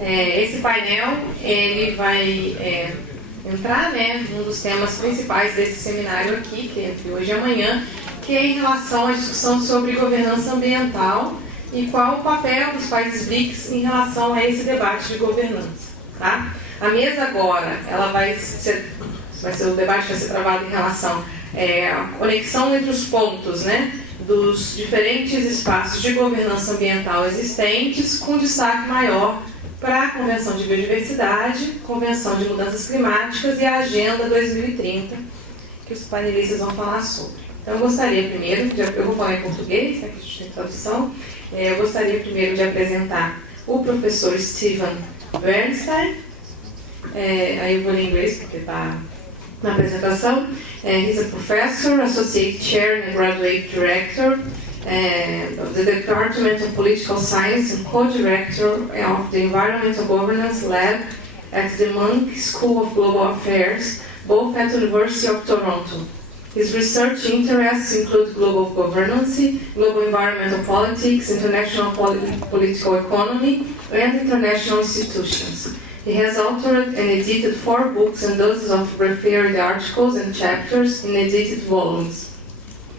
Esse painel ele vai entrar, né, num dos temas principais desse seminário aqui, que é entre hoje e amanhã, que é em relação à discussão sobre governança ambiental e qual o papel dos países BRICS em relação a esse debate de governança. Tá? A mesa agora, ela o debate vai ser travado em relação à conexão entre os pontos, né, dos diferentes espaços de governança ambiental existentes, com destaque maior para a Convenção de Biodiversidade, Convenção de Mudanças Climáticas e a Agenda 2030, que os panelistas vão falar sobre. Então, eu gostaria primeiro, eu vou falar em português, né, que a gente tem tradução, eu gostaria primeiro de apresentar o professor Steven Bernstein, aí eu vou ler em inglês porque está na apresentação. He's a professor, associate chair and graduate director of the Department of Political Science and co-director of the Environmental Governance Lab at the Munk School of Global Affairs, both at the University of Toronto. His research interests include global governance, global environmental politics, international political economy, and international institutions. He has authored and edited 4 books and dozens of referred articles and chapters in edited volumes.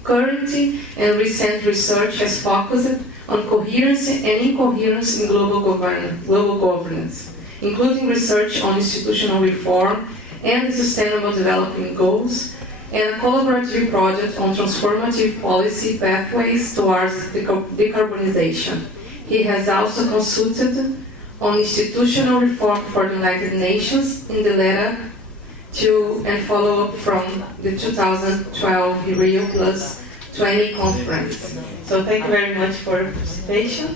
Current and recent research has focused on coherence and incoherence in global governance, including research on institutional reform and the Sustainable Development Goals, and a collaborative project on transformative policy pathways towards decarbonization. He has also consulted on institutional reform for the United Nations in the letter to and follow-up from the 2012 Rio Plus 20 conference. So thank you very much for your participation.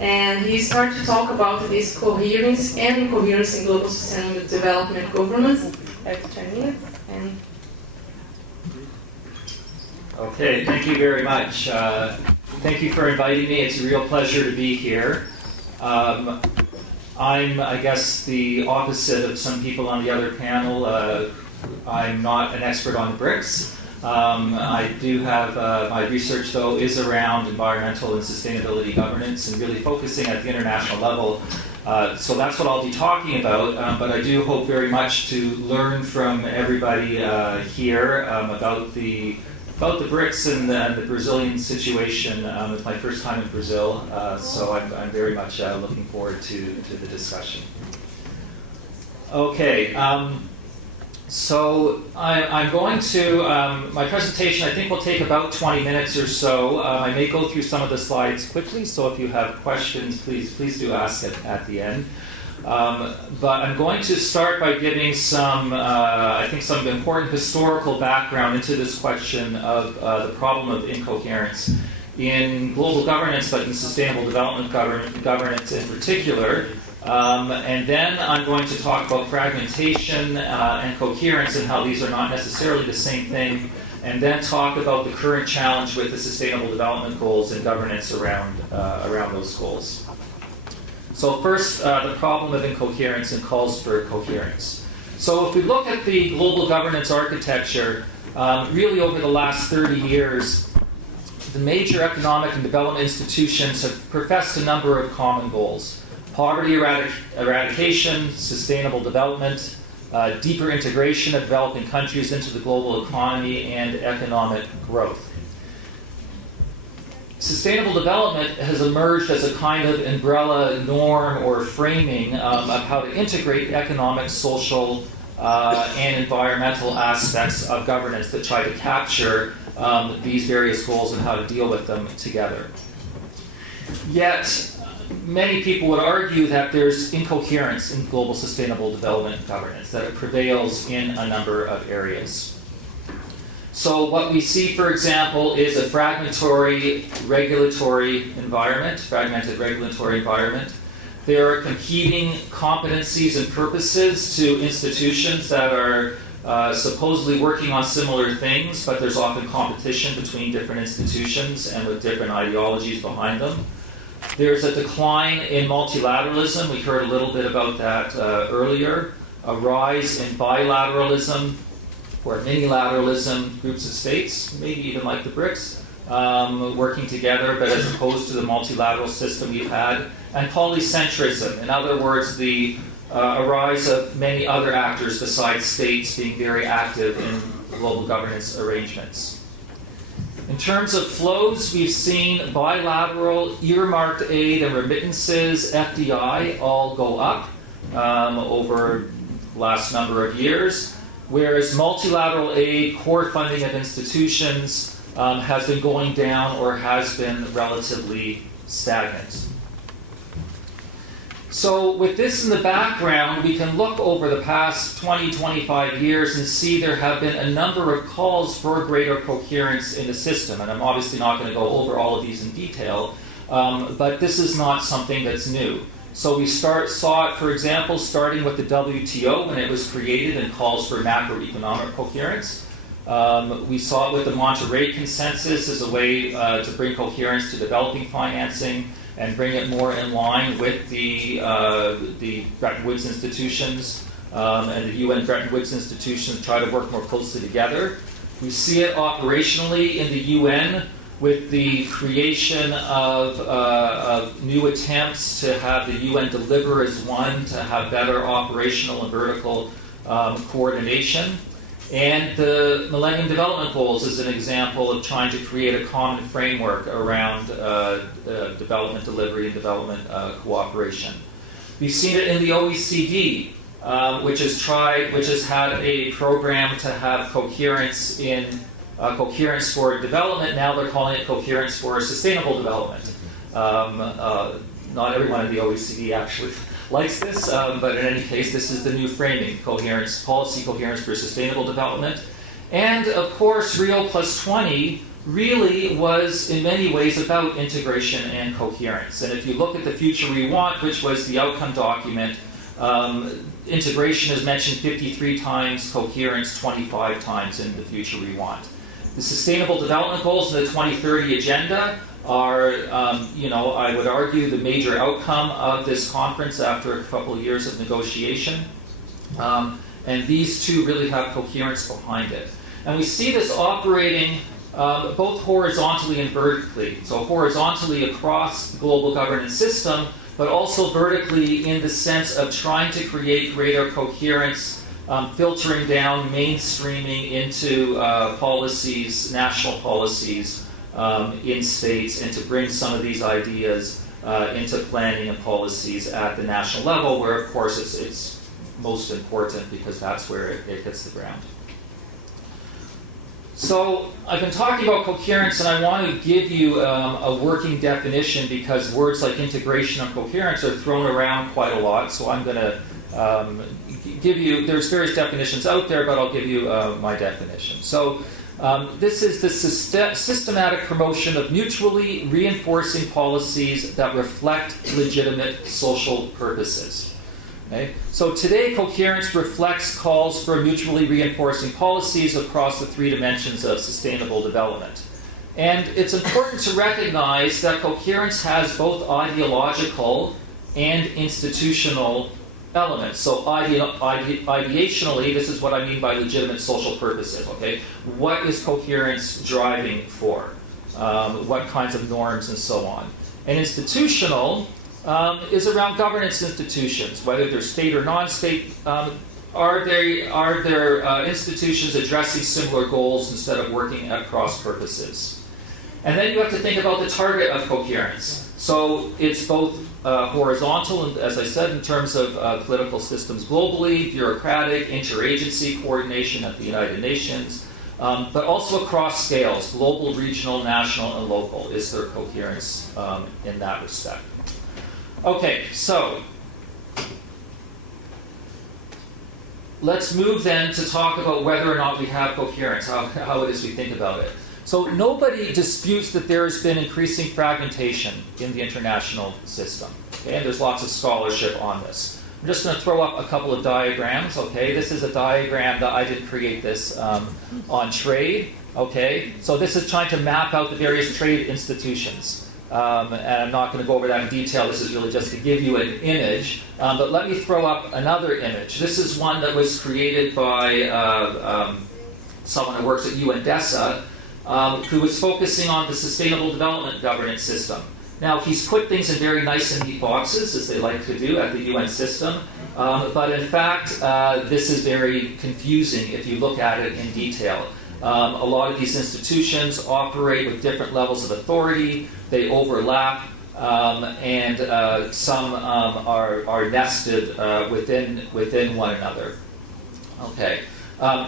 And he started to talk about this coherence and incoherence in global sustainable development governance. After 10 minutes. Okay, thank you very much. Thank you for inviting me. It's a real pleasure to be here. I'm, I guess, the opposite of some people on the other panel. I'm not an expert on the BRICS. I do have, my research, though, is around environmental and sustainability governance and really focusing at the international level. So that's what I'll be talking about, but I do hope very much to learn from everybody here about the BRICS and the Brazilian situation. It's my first time in Brazil, so I'm very much looking forward to the discussion. Okay, so I'm going to, my presentation I think will take about 20 minutes or so. I may go through some of the slides quickly, so if you have questions, please do ask at the end. But I'm going to start by giving some, I think, some important historical background into this question of the problem of incoherence in global governance, but in sustainable development governance in particular. And then I'm going to talk about fragmentation and coherence and how these are not necessarily the same thing, and then talk about the current challenge with the Sustainable Development Goals and governance around those goals. So first, the problem of incoherence and calls for coherence. So if we look at the global governance architecture, really over the last 30 years, the major economic and development institutions have professed a number of common goals: poverty eradication, sustainable development, deeper integration of developing countries into the global economy, and economic growth. Sustainable development has emerged as a kind of umbrella norm or framing of how to integrate economic, social, and environmental aspects of governance that try to capture these various goals and how to deal with them together. Yet, many people would argue that there's incoherence in global sustainable development governance, that it prevails in a number of areas. So what we see, for example, is a fragmented regulatory environment. There are competing competencies and purposes to institutions that are supposedly working on similar things, but there's often competition between different institutions and with different ideologies behind them. There's a decline in multilateralism. We heard a little bit about that earlier. A rise in bilateralism or minilateralism, groups of states, maybe even like the BRICS, working together, but as opposed to the multilateral system we've had, and polycentrism. In other words, the a rise of many other actors besides states being very active in global governance arrangements. In terms of flows, we've seen bilateral, earmarked aid and remittances, FDI, all go up over the last number of years, whereas multilateral aid, core funding of institutions, has been going down or has been relatively stagnant. So with this in the background, we can look over the past 20, 25 years and see there have been a number of calls for greater coherence in the system. And I'm obviously not going to go over all of these in detail, but this is not something that's new. So we saw it, for example, starting with the WTO when it was created and calls for macroeconomic coherence. We saw it with the Monterrey Consensus as a way to bring coherence to developing financing and bring it more in line with the Bretton Woods institutions and the UN Bretton Woods institutions try to work more closely together. We see it operationally in the UN with the creation of new attempts to have the UN deliver as one, to have better operational and vertical coordination. And the Millennium Development Goals is an example of trying to create a common framework around development delivery and development cooperation. We've seen it in the OECD, which has had a program to have coherence in coherence for development. Now they're calling it coherence for sustainable development. Not everyone in the OECD actually likes this, but in any case, this is the new framing, policy coherence for sustainable development. And of course, Rio Plus 20 really was in many ways about integration and coherence. And if you look at the future we want, which was the outcome document, integration is mentioned 53 times, coherence 25 times in the future we want. The Sustainable Development Goals in the 2030 Agenda are, I would argue, the major outcome of this conference after a couple of years of negotiation. And these two really have coherence behind it. And we see this operating both horizontally and vertically. So horizontally across the global governance system, but also vertically in the sense of trying to create greater coherence, filtering down, mainstreaming into policies, national policies, in states, and to bring some of these ideas into planning and policies at the national level, where of course it's most important because that's where it hits the ground. So I've been talking about coherence, and I want to give you a working definition because words like integration and coherence are thrown around quite a lot. So I'm going to give you, there's various definitions out there, but I'll give you my definition. So this is the systematic promotion of mutually reinforcing policies that reflect legitimate social purposes. Okay? So today, coherence reflects calls for mutually reinforcing policies across the three dimensions of sustainable development. And it's important to recognize that coherence has both ideological and institutional elements. So ideationally, this is what I mean by legitimate social purposes. Okay, what is coherence driving for? What kinds of norms and so on? And institutional is around governance institutions, whether they're state or non-state. Are there institutions addressing similar goals instead of working at cross purposes? And then you have to think about the target of coherence. So it's both horizontal, and as I said, in terms of political systems globally, bureaucratic, interagency coordination at the United Nations, but also across scales, global, regional, national, and local. Is there coherence in that respect? Okay, so let's move then to talk about whether or not we have coherence, how it is we think about it. So nobody disputes that there has been increasing fragmentation in the international system. Okay, and there's lots of scholarship on this. I'm just going to throw up a couple of diagrams. Okay, this is a diagram that I didn't create this on trade. Okay, so this is trying to map out the various trade institutions. And I'm not going to go over that in detail. This is really just to give you an image. But let me throw up another image. This is one that was created by someone who works at UNDESA. who was focusing on the Sustainable Development Governance System. Now, he's put things in very nice and neat boxes, as they like to do at the UN system, but in fact, this is very confusing if you look at it in detail. A lot of these institutions operate with different levels of authority, they overlap, and some are nested within one another. Okay,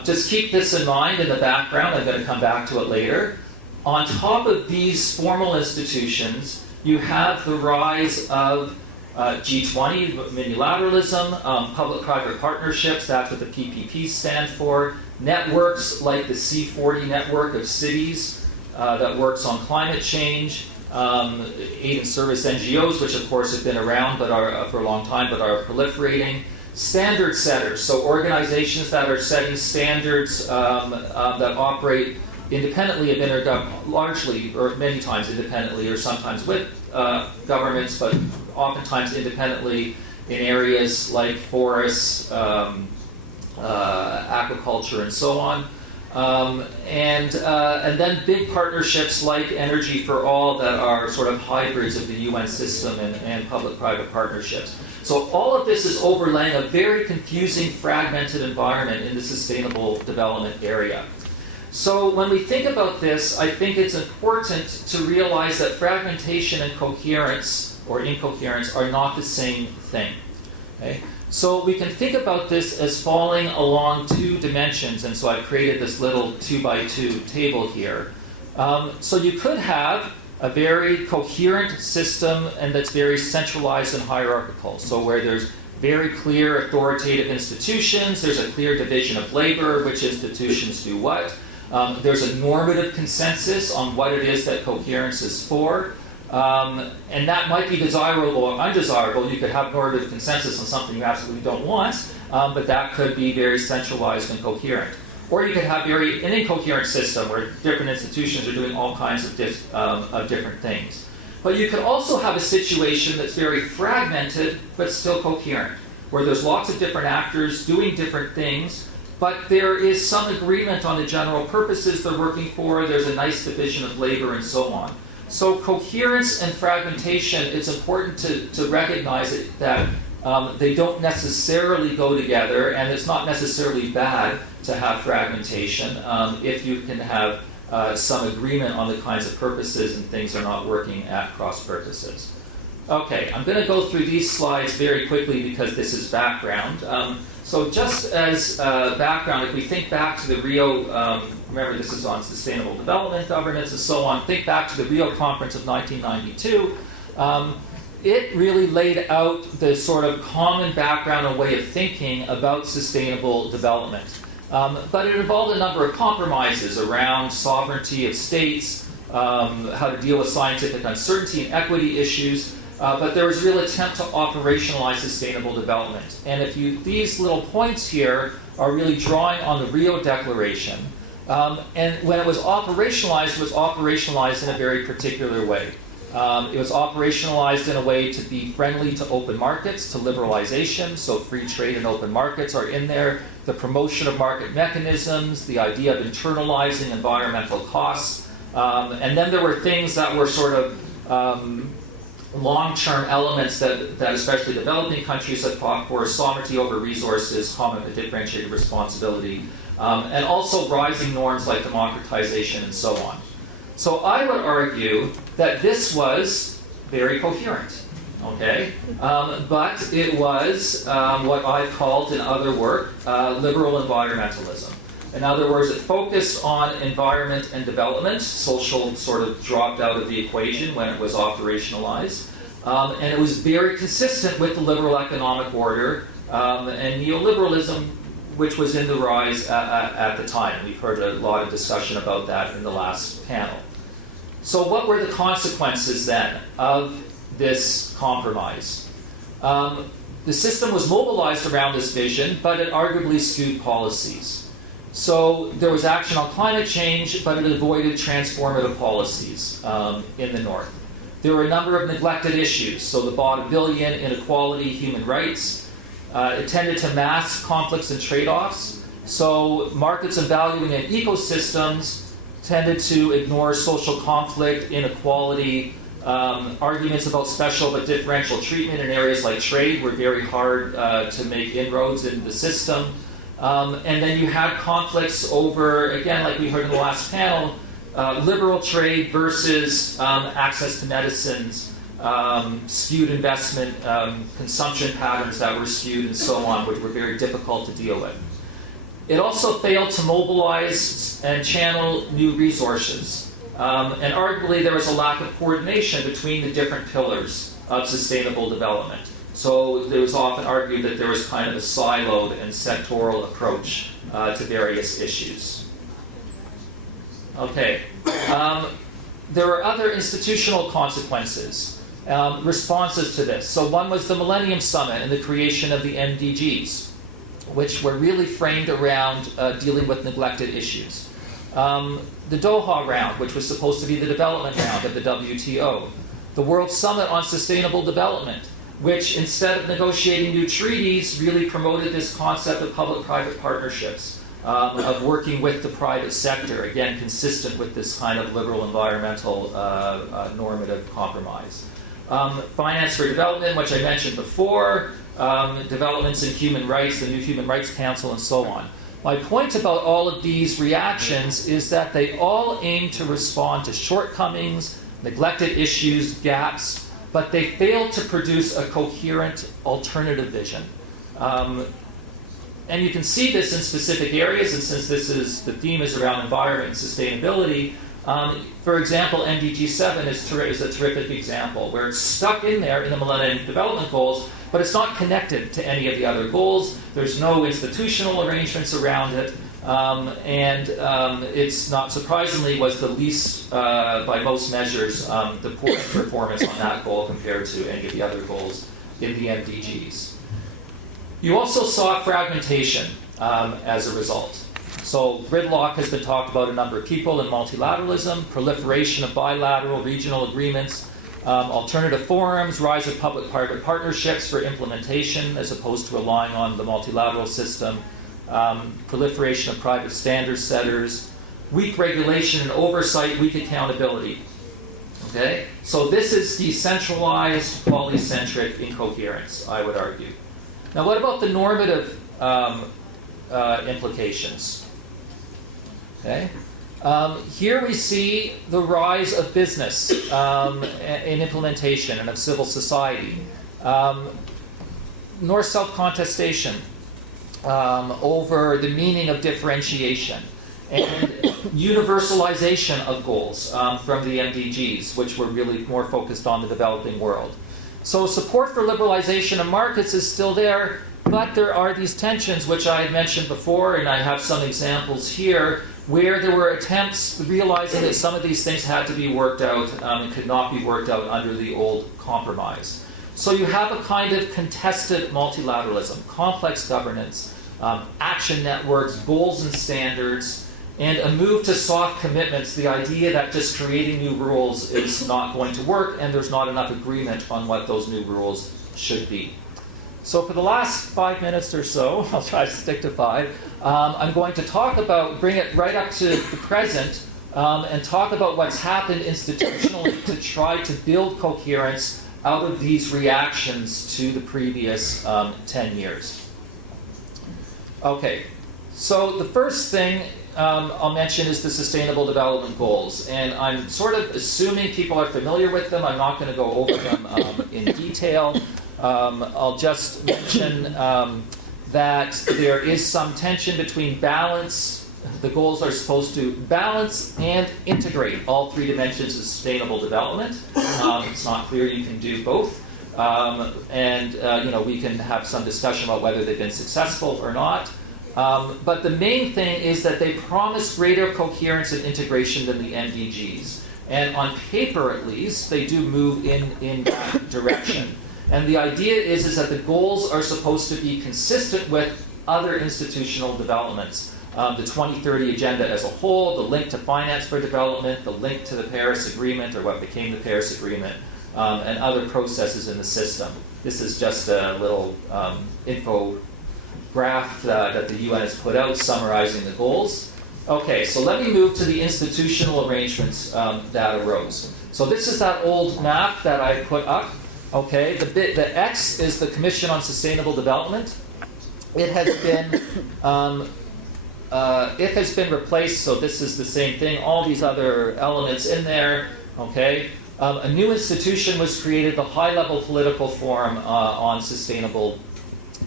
just keep this in mind in the background. I'm going to come back to it later. On top of these formal institutions, you have the rise of G20, multilateralism, public-private partnerships, that's what the PPPs stand for, networks like the C40 network of cities that works on climate change, aid and service NGOs, which of course have been around but are for a long time but are proliferating, standard setters, so organizations that are setting standards that operate independently of largely or many times independently or sometimes with governments, but oftentimes independently in areas like forests, aquaculture, and so on. And then big partnerships like Energy for All that are sort of hybrids of the UN system and public-private partnerships. So all of this is overlaying a very confusing, fragmented environment in the sustainable development area. So when we think about this, I think it's important to realize that fragmentation and coherence or incoherence are not the same thing. Okay? So we can think about this as falling along two dimensions, and so I've created this little 2x2 table here. So you could have a very coherent system and that's very centralized and hierarchical, so where there's very clear authoritative institutions, there's a clear division of labor, which institutions do what. There's a normative consensus on what it is that coherence is for. And that might be desirable or undesirable. You could have normative consensus on something you absolutely don't want, but that could be very centralized and coherent. Or you could have an incoherent system where different institutions are doing all kinds of different things. But you could also have a situation that's very fragmented but still coherent, where there's lots of different actors doing different things, but there is some agreement on the general purposes they're working for, there's a nice division of labor and so on. So coherence and fragmentation, it's important to recognize that they don't necessarily go together, and it's not necessarily bad to have fragmentation if you can have some agreement on the kinds of purposes and things are not working at cross purposes. Okay, I'm going to go through these slides very quickly because this is background. So just as background, if we think back to the Rio, remember this is on sustainable development, governance, and so on, think back to the Rio conference of 1992, it really laid out the sort of common background and way of thinking about sustainable development. But it involved a number of compromises around sovereignty of states, how to deal with scientific uncertainty and equity issues, but there was a real attempt to operationalize sustainable development. And these little points here are really drawing on the Rio Declaration. And when it was operationalized in a very particular way. It was operationalized in a way to be friendly to open markets, to liberalization, so free trade and open markets are in there, the promotion of market mechanisms, the idea of internalizing environmental costs, and then there were things that were sort of long-term elements that especially developing countries have fought for: sovereignty over resources, common but differentiated responsibility, and also rising norms like democratization and so on. So I would argue that this was very coherent, okay? But it was what I've called in other work liberal environmentalism. In other words, it focused on environment and development. Social sort of dropped out of the equation when it was operationalized. And it was very consistent with the liberal economic order and neoliberalism, which was in the rise at the time. We've heard a lot of discussion about that in the last panel. So what were the consequences then of this compromise? The system was mobilized around this vision, but it arguably skewed policies. So there was action on climate change, but it avoided transformative policies in the North. There were a number of neglected issues, so the bottom billion, inequality, human rights. It tended to mask conflicts and trade-offs. So markets and valuing and ecosystems tended to ignore social conflict, inequality. Arguments about special but differential treatment in areas like trade were very hard to make inroads in the system. And then you had conflicts over, again, like we heard in the last panel, liberal trade versus access to medicines, skewed investment, consumption patterns that were skewed, and so on, which were very difficult to deal with. It also failed to mobilize and channel new resources. And arguably there was a lack of coordination between the different pillars of sustainable development. So it was often argued that there was kind of a siloed and sectoral approach to various issues. Okay. There were other institutional consequences, responses to this. So one was the Millennium Summit and the creation of the MDGs, which were really framed around dealing with neglected issues. The Doha round, which was supposed to be the development round of the WTO. The World Summit on Sustainable Development, which instead of negotiating new treaties, really promoted this concept of public-private partnerships, of working with the private sector, again, consistent with this kind of liberal environmental normative compromise. Finance for Development, which I mentioned before, developments in human rights, the new Human Rights Council, and so on. My point about all of these reactions is that they all aim to respond to shortcomings, neglected issues, gaps, but they fail to produce a coherent alternative vision. And you can see this in specific areas, and since the theme is around environment and sustainability, for example, MDG 7 is a terrific example, where it's stuck in there in the Millennium Development Goals, but it's not connected to any of the other goals. There's no institutional arrangements around it, and it's not surprisingly was the least, by most measures, the poorest performance on that goal compared to any of the other goals in the MDGs. You also saw fragmentation as a result. So gridlock has been talked about a number of people in multilateralism, proliferation of bilateral regional agreements, alternative forums, rise of public-private partnerships for implementation as opposed to relying on the multilateral system, proliferation of private standard setters, weak regulation and oversight, weak accountability. Okay? So this is decentralized, polycentric incoherence, I would argue. Now what about the normative implications? Okay. Here we see the rise of business in implementation and of civil society. North-South contestation over the meaning of differentiation and universalization of goals from the MDGs, which were really more focused on the developing world. So support for liberalization of markets is still there, but there are these tensions, which I had mentioned before, and I have some examples here, where there were attempts realizing that some of these things had to be worked out and could not be worked out under the old compromise. So you have a kind of contested multilateralism, complex governance, action networks, goals and standards, and a move to soft commitments, the idea that just creating new rules is not going to work and there's not enough agreement on what those new rules should be. So for the last 5 minutes or so, I'll try to stick to 5, I'm going to talk about, bring it right up to the present, and talk about what's happened institutionally to try to build coherence out of these reactions to the previous 10 years. Okay, so the first thing I'll mention is the Sustainable Development Goals, and I'm sort of assuming people are familiar with them. I'm not going to go over them in detail. I'll just mention that there is some tension between balance. The goals are supposed to balance and integrate all 3 dimensions of sustainable development. It's not clear you can do both. We can have some discussion about whether they've been successful or not. But the main thing is that they promise greater coherence and integration than the MDGs. And on paper, at least, they do move in that direction. And the idea is that the goals are supposed to be consistent with other institutional developments. The 2030 Agenda as a whole, the link to finance for development, the link to the Paris Agreement, or what became the Paris Agreement, and other processes in the system. This is just a little info graph that the UN has put out summarizing the goals. Okay, so let me move to the institutional arrangements that arose. So this is that old map that I put up. Okay, the X is the Commission on Sustainable Development. It has been replaced, so this is the same thing. All these other elements in there. Okay, a new institution was created, the High-Level Political Forum on Sustainable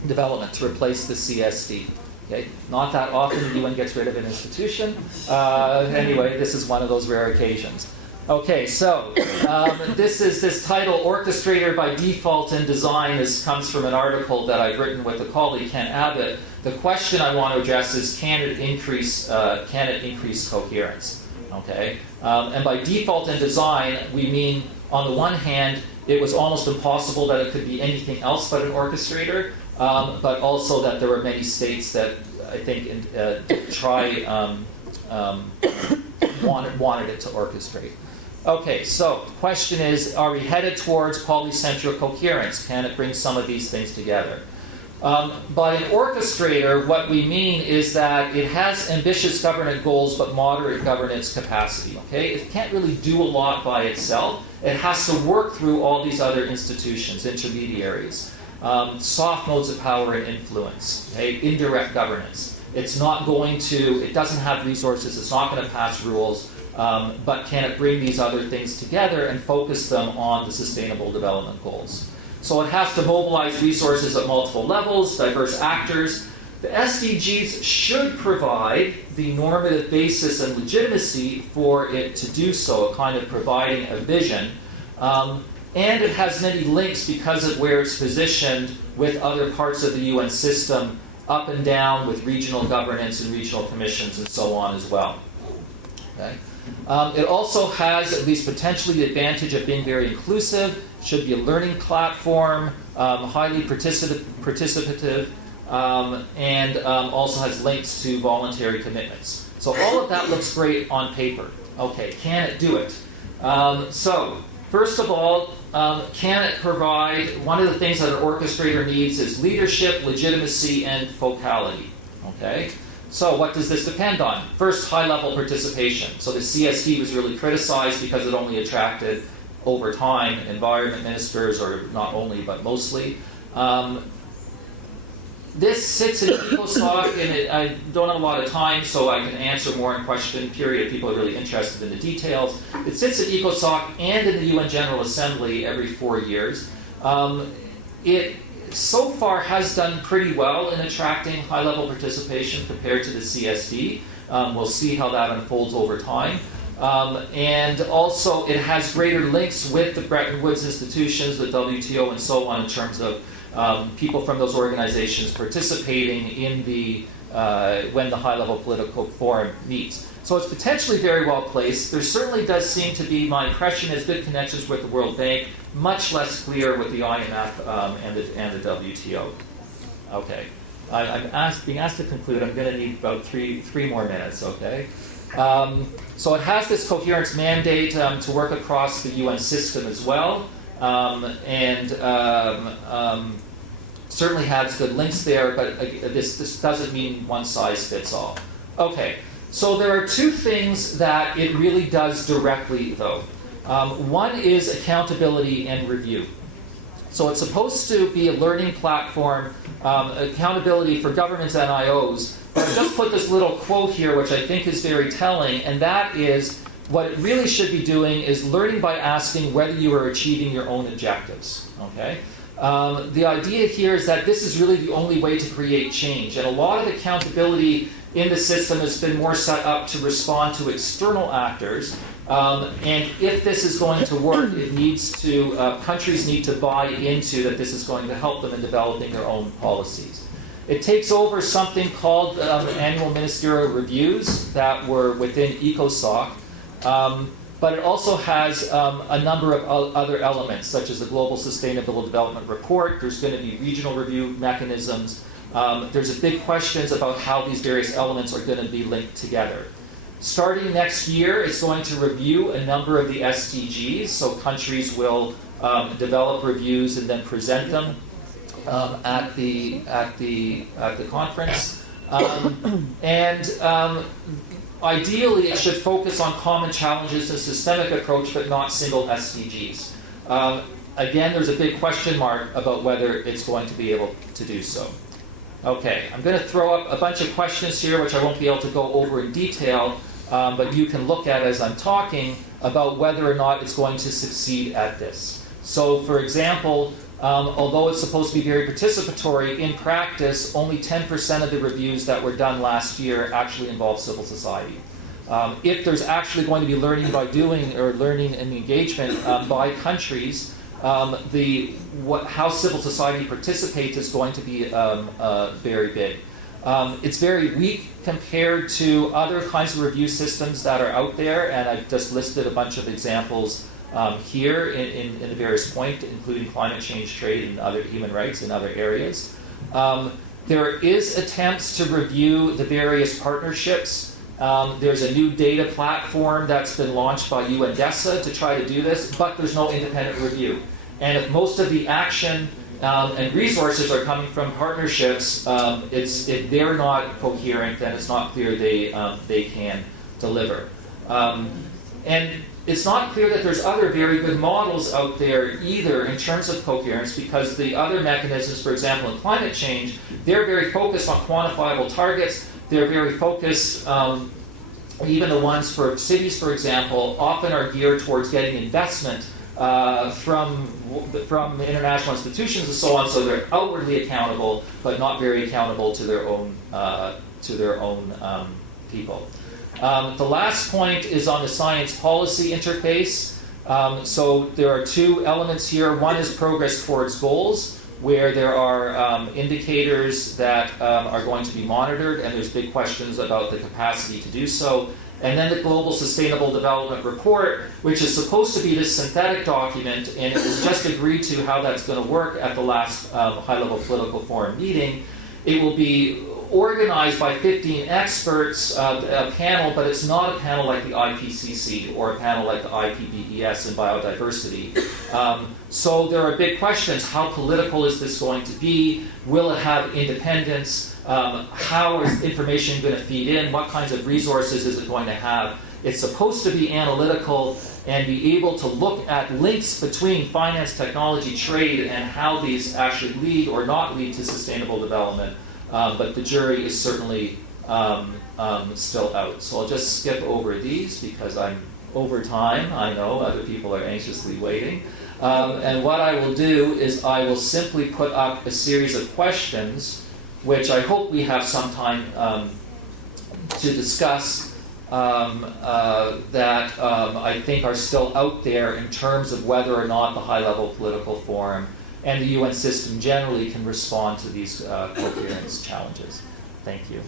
Development, to replace the CSD. Okay, not that often the UN gets rid of an institution. Anyway, this is one of those rare occasions. Okay, so this title, Orchestrator by Default and Design, comes from an article that I've written with a colleague, Ken Abbott. The question I want to address is, can it increase coherence? Okay, and by default and design, we mean, on the one hand, it was almost impossible that it could be anything else but an orchestrator, but also that there were many states that I think wanted it to orchestrate. Okay, so the question is, are we headed towards polycentric coherence? Can it bring some of these things together? By an orchestrator, what we mean is that it has ambitious governance goals but moderate governance capacity. Okay, it can't really do a lot by itself. It has to work through all these other institutions, intermediaries, soft modes of power and influence, okay? Indirect governance. It doesn't have resources, it's not going to pass rules, but can it bring these other things together and focus them on the Sustainable Development Goals? So it has to mobilize resources at multiple levels, diverse actors. The SDGs should provide the normative basis and legitimacy for it to do so, a kind of providing a vision. And it has many links because of where it's positioned with other parts of the UN system, up and down with regional governance and regional commissions and so on as well. Okay. It also has, at least potentially, the advantage of being very inclusive, should be a learning platform, highly participative, and also has links to voluntary commitments. So all of that looks great on paper. Okay, can it do it? So, first of all, can it provide, one of the things that an orchestrator needs is leadership, legitimacy, and focality. Okay? So what does this depend on? First, high-level participation. So the CSD was really criticized because it only attracted, over time, environment ministers, or not only, but mostly. This sits in ECOSOC, and I don't have a lot of time, so I can answer more in question period if people are really interested in the details. It sits in ECOSOC and in the UN General Assembly every 4 years. It so far has done pretty well in attracting high-level participation compared to the CSD. We'll see how that unfolds over time. And also, it has greater links with the Bretton Woods institutions, the WTO, and so on, in terms of people from those organizations participating in when the high-level political forum meets. So it's potentially very well placed. There certainly does seem to be, my impression is, good connections with the World Bank, much less clear with the IMF and the WTO. Okay, I'm being asked to conclude. I'm going to need about three more minutes. Okay. So it has this coherence mandate to work across the UN system as well, and certainly has good links there, but this doesn't mean one size fits all. Okay, so there are two things that it really does directly, though. One is accountability and review. So it's supposed to be a learning platform, accountability for governments and IOs. But I just put this little quote here, which I think is very telling, and that is, what it really should be doing is learning by asking whether you are achieving your own objectives. Okay? The idea here is that this is really the only way to create change, and a lot of accountability in the system has been more set up to respond to external actors. And if this is going to work, it needs to countries need to buy into that this is going to help them in developing their own policies. It takes over something called annual ministerial reviews that were within ECOSOC, but it also has a number of other elements, such as the Global Sustainable Development Report. There's going to be regional review mechanisms. There's a big questions about how these various elements are going to be linked together. Starting next year, it's going to review a number of the SDGs, so countries will develop reviews and then present them at the conference. ideally, it should focus on common challenges and systemic approach, but not single SDGs. Again, there's a big question mark about whether it's going to be able to do so. Okay, I'm going to throw up a bunch of questions here, which I won't be able to go over in detail, but you can look at as I'm talking about whether or not it's going to succeed at this. So, for example, although it's supposed to be very participatory, in practice, only 10% of the reviews that were done last year actually involve civil society. If there's actually going to be learning by doing or learning and engagement by countries, how civil society participates is going to be very big. It's very weak compared to other kinds of review systems that are out there, and I've just listed a bunch of examples here in the various points, including climate change, trade, and other human rights in other areas. There is attempts to review the various partnerships. There's a new data platform that's been launched by UNDESA to try to do this, but there's no independent review. And if most of the action and resources are coming from partnerships, if they're not coherent, then it's not clear they can deliver. And it's not clear that there's other very good models out there either in terms of coherence, because the other mechanisms, for example, in climate change, they're very focused on quantifiable targets. They're very focused, even the ones for cities, for example, often are geared towards getting investment from international institutions and so on, so they're outwardly accountable, but not very accountable to their own people. The last point is on the science policy interface. So there are two elements here. One is progress towards goals, where there are indicators that are going to be monitored, and there's big questions about the capacity to do so. And then the Global Sustainable Development Report, which is supposed to be this synthetic document, and it was just agreed to how that's going to work at the last high-level political forum meeting. It will be organized by 15 experts, a panel, but it's not a panel like the IPCC or a panel like the IPBES in biodiversity. So there are big questions. How political is this going to be? Will it have independence? How is information going to feed in? What kinds of resources is it going to have? It's supposed to be analytical and be able to look at links between finance, technology, trade, and how these actually lead or not lead to sustainable development. But the jury is certainly still out. So I'll just skip over these because I'm over time. I know other people are anxiously waiting. And what I will do is I will simply put up a series of questions, which I hope we have some time to discuss, that I think are still out there in terms of whether or not the high-level political forum and the UN system generally can respond to these coherence challenges. Thank you.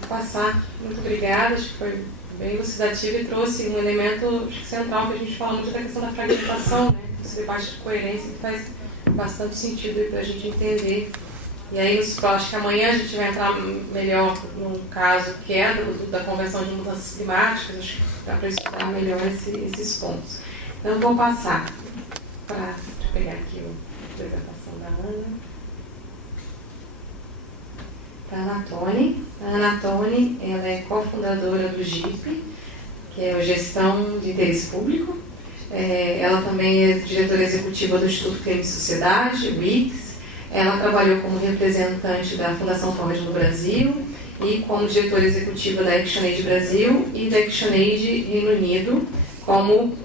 Vou passar. Muito obrigada, acho que foi bem elucidativo e trouxe um elemento central que a gente fala muito da questão da fragmentação, né? Esse debate de coerência que faz bastante sentido para a gente entender. E aí, acho que amanhã a gente vai entrar melhor num caso que é da Convenção de Mudanças Climáticas, acho que dá para estudar melhor esses pontos. Então, eu vou passar para... Deixa eu pegar aqui a apresentação da Ana. Para a Ana Toni. A Ana Toni, ela é cofundadora do GIP, que é a Gestão de Interesse Público. Ela também é diretora executiva do Instituto Clima e Sociedade, o ICS. Ela trabalhou como representante da Fundação Ford no Brasil e como diretora executiva da ActionAid Brasil e da ActionAid Reino Unido, como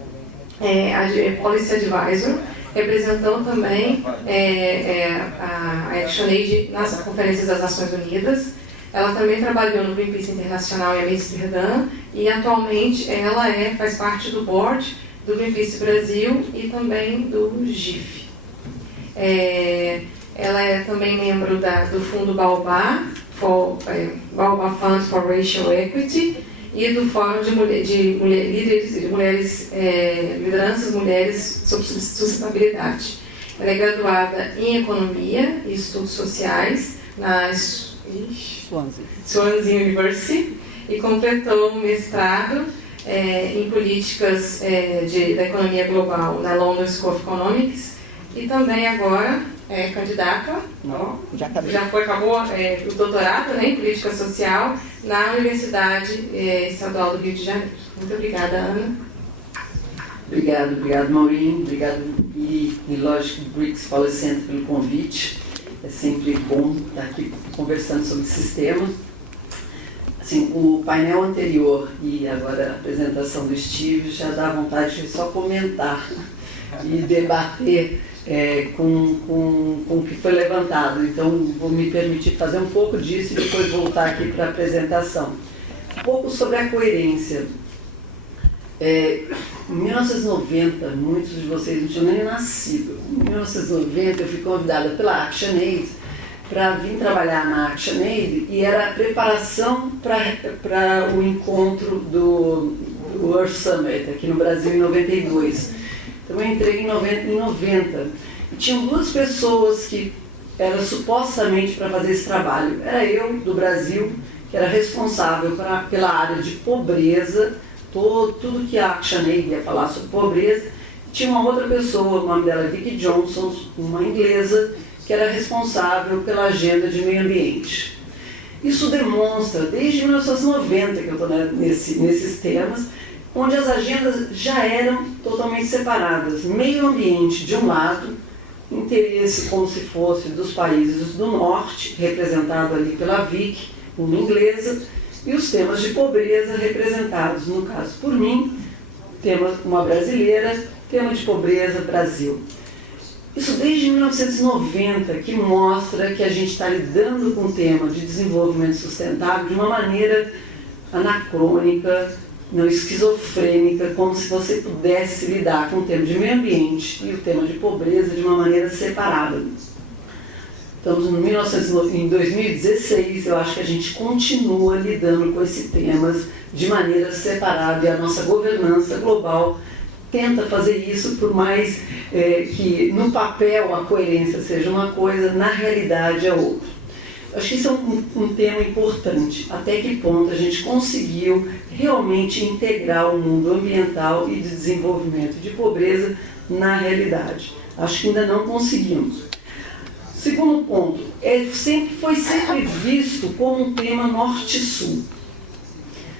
a Policy Advisor, representando também a ActionAid nas conferências das Nações Unidas. Ela também trabalhou no Greenpeace Internacional em Amsterdã e atualmente ela faz parte do board do Greenpeace Brasil e também do GIF. Ela é também membro do Fundo Baobá, Baobá Fund for Racial Equity, e do Fórum de Lideranças Mulheres sobre Sustentabilidade. Ela é graduada em Economia e Estudos Sociais na Swansea University e completou um mestrado em Políticas da Economia Global na London School of Economics e também agora candidata, acabou o doutorado, né, em política social na Universidade Estadual do Rio de Janeiro. Muito obrigada, Ana. Obrigado, Maureen. Obrigado, e lógico, BRICS Policy Center pelo convite. É sempre bom estar aqui conversando sobre esse tema. Assim, o painel anterior e agora a apresentação do Steve já dá vontade de só comentar e debater com o que foi levantado. Então, vou me permitir fazer um pouco disso e depois voltar aqui para a apresentação. Um pouco sobre a coerência. Em 1990, muitos de vocês não tinham nem nascido. Em 1990, eu fui convidada pela ActionAid para vir trabalhar na ActionAid e era a preparação para o encontro do Earth Summit aqui no Brasil em 92. Então eu entrei em 90 e tinham duas pessoas que eram supostamente para fazer esse trabalho. Era eu, do Brasil, que era responsável pela área de pobreza, tudo que a ActionAid ia falar sobre pobreza. Tinha uma outra pessoa, o nome dela é Vicky Johnson, uma inglesa, que era responsável pela agenda de meio ambiente. Isso demonstra, desde 1990 que eu estou nesses temas, onde as agendas já eram totalmente separadas. Meio ambiente de um lado, interesse como se fosse dos países do norte, representado ali pela Vicky, uma inglesa, e os temas de pobreza representados, no caso por mim, uma brasileira, tema de pobreza, Brasil. Isso desde 1990, que mostra que a gente está lidando com o tema de desenvolvimento sustentável de uma maneira anacrônica, não esquizofrênica, como se você pudesse lidar com o tema de meio ambiente e o tema de pobreza de uma maneira separada. Estamos em 2016, eu acho que a gente continua lidando com esses temas de maneira separada e a nossa governança global tenta fazer isso, por mais que no papel a coerência seja uma coisa, na realidade é outra. Acho que isso é um tema importante. Até que ponto a gente conseguiu realmente integrar o mundo ambiental e de desenvolvimento de pobreza na realidade. Acho que ainda não conseguimos. Segundo ponto, foi sempre visto como um tema norte-sul.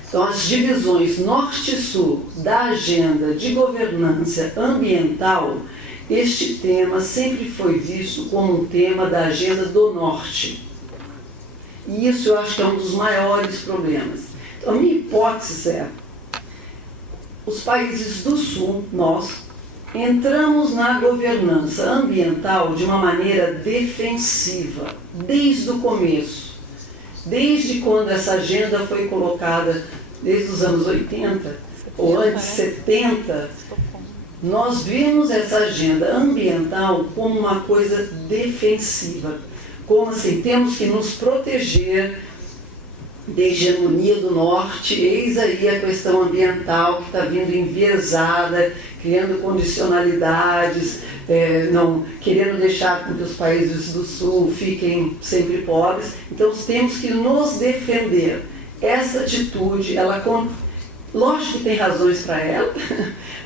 Então, as divisões norte-sul da agenda de governança ambiental, este tema sempre foi visto como um tema da agenda do norte. E isso eu acho que é um dos maiores problemas. Então, a minha hipótese é, os países do sul, nós, entramos na governança ambiental de uma maneira defensiva, desde o começo. Desde quando essa agenda foi colocada, desde os anos 80, ou antes 70, nós vimos essa agenda ambiental como uma coisa defensiva. Como assim, temos que nos proteger da hegemonia do norte, eis aí a questão ambiental que está vindo enviesada, criando condicionalidades, querendo deixar com que os países do sul fiquem sempre pobres. Então temos que nos defender. Essa atitude, lógico que tem razões para ela,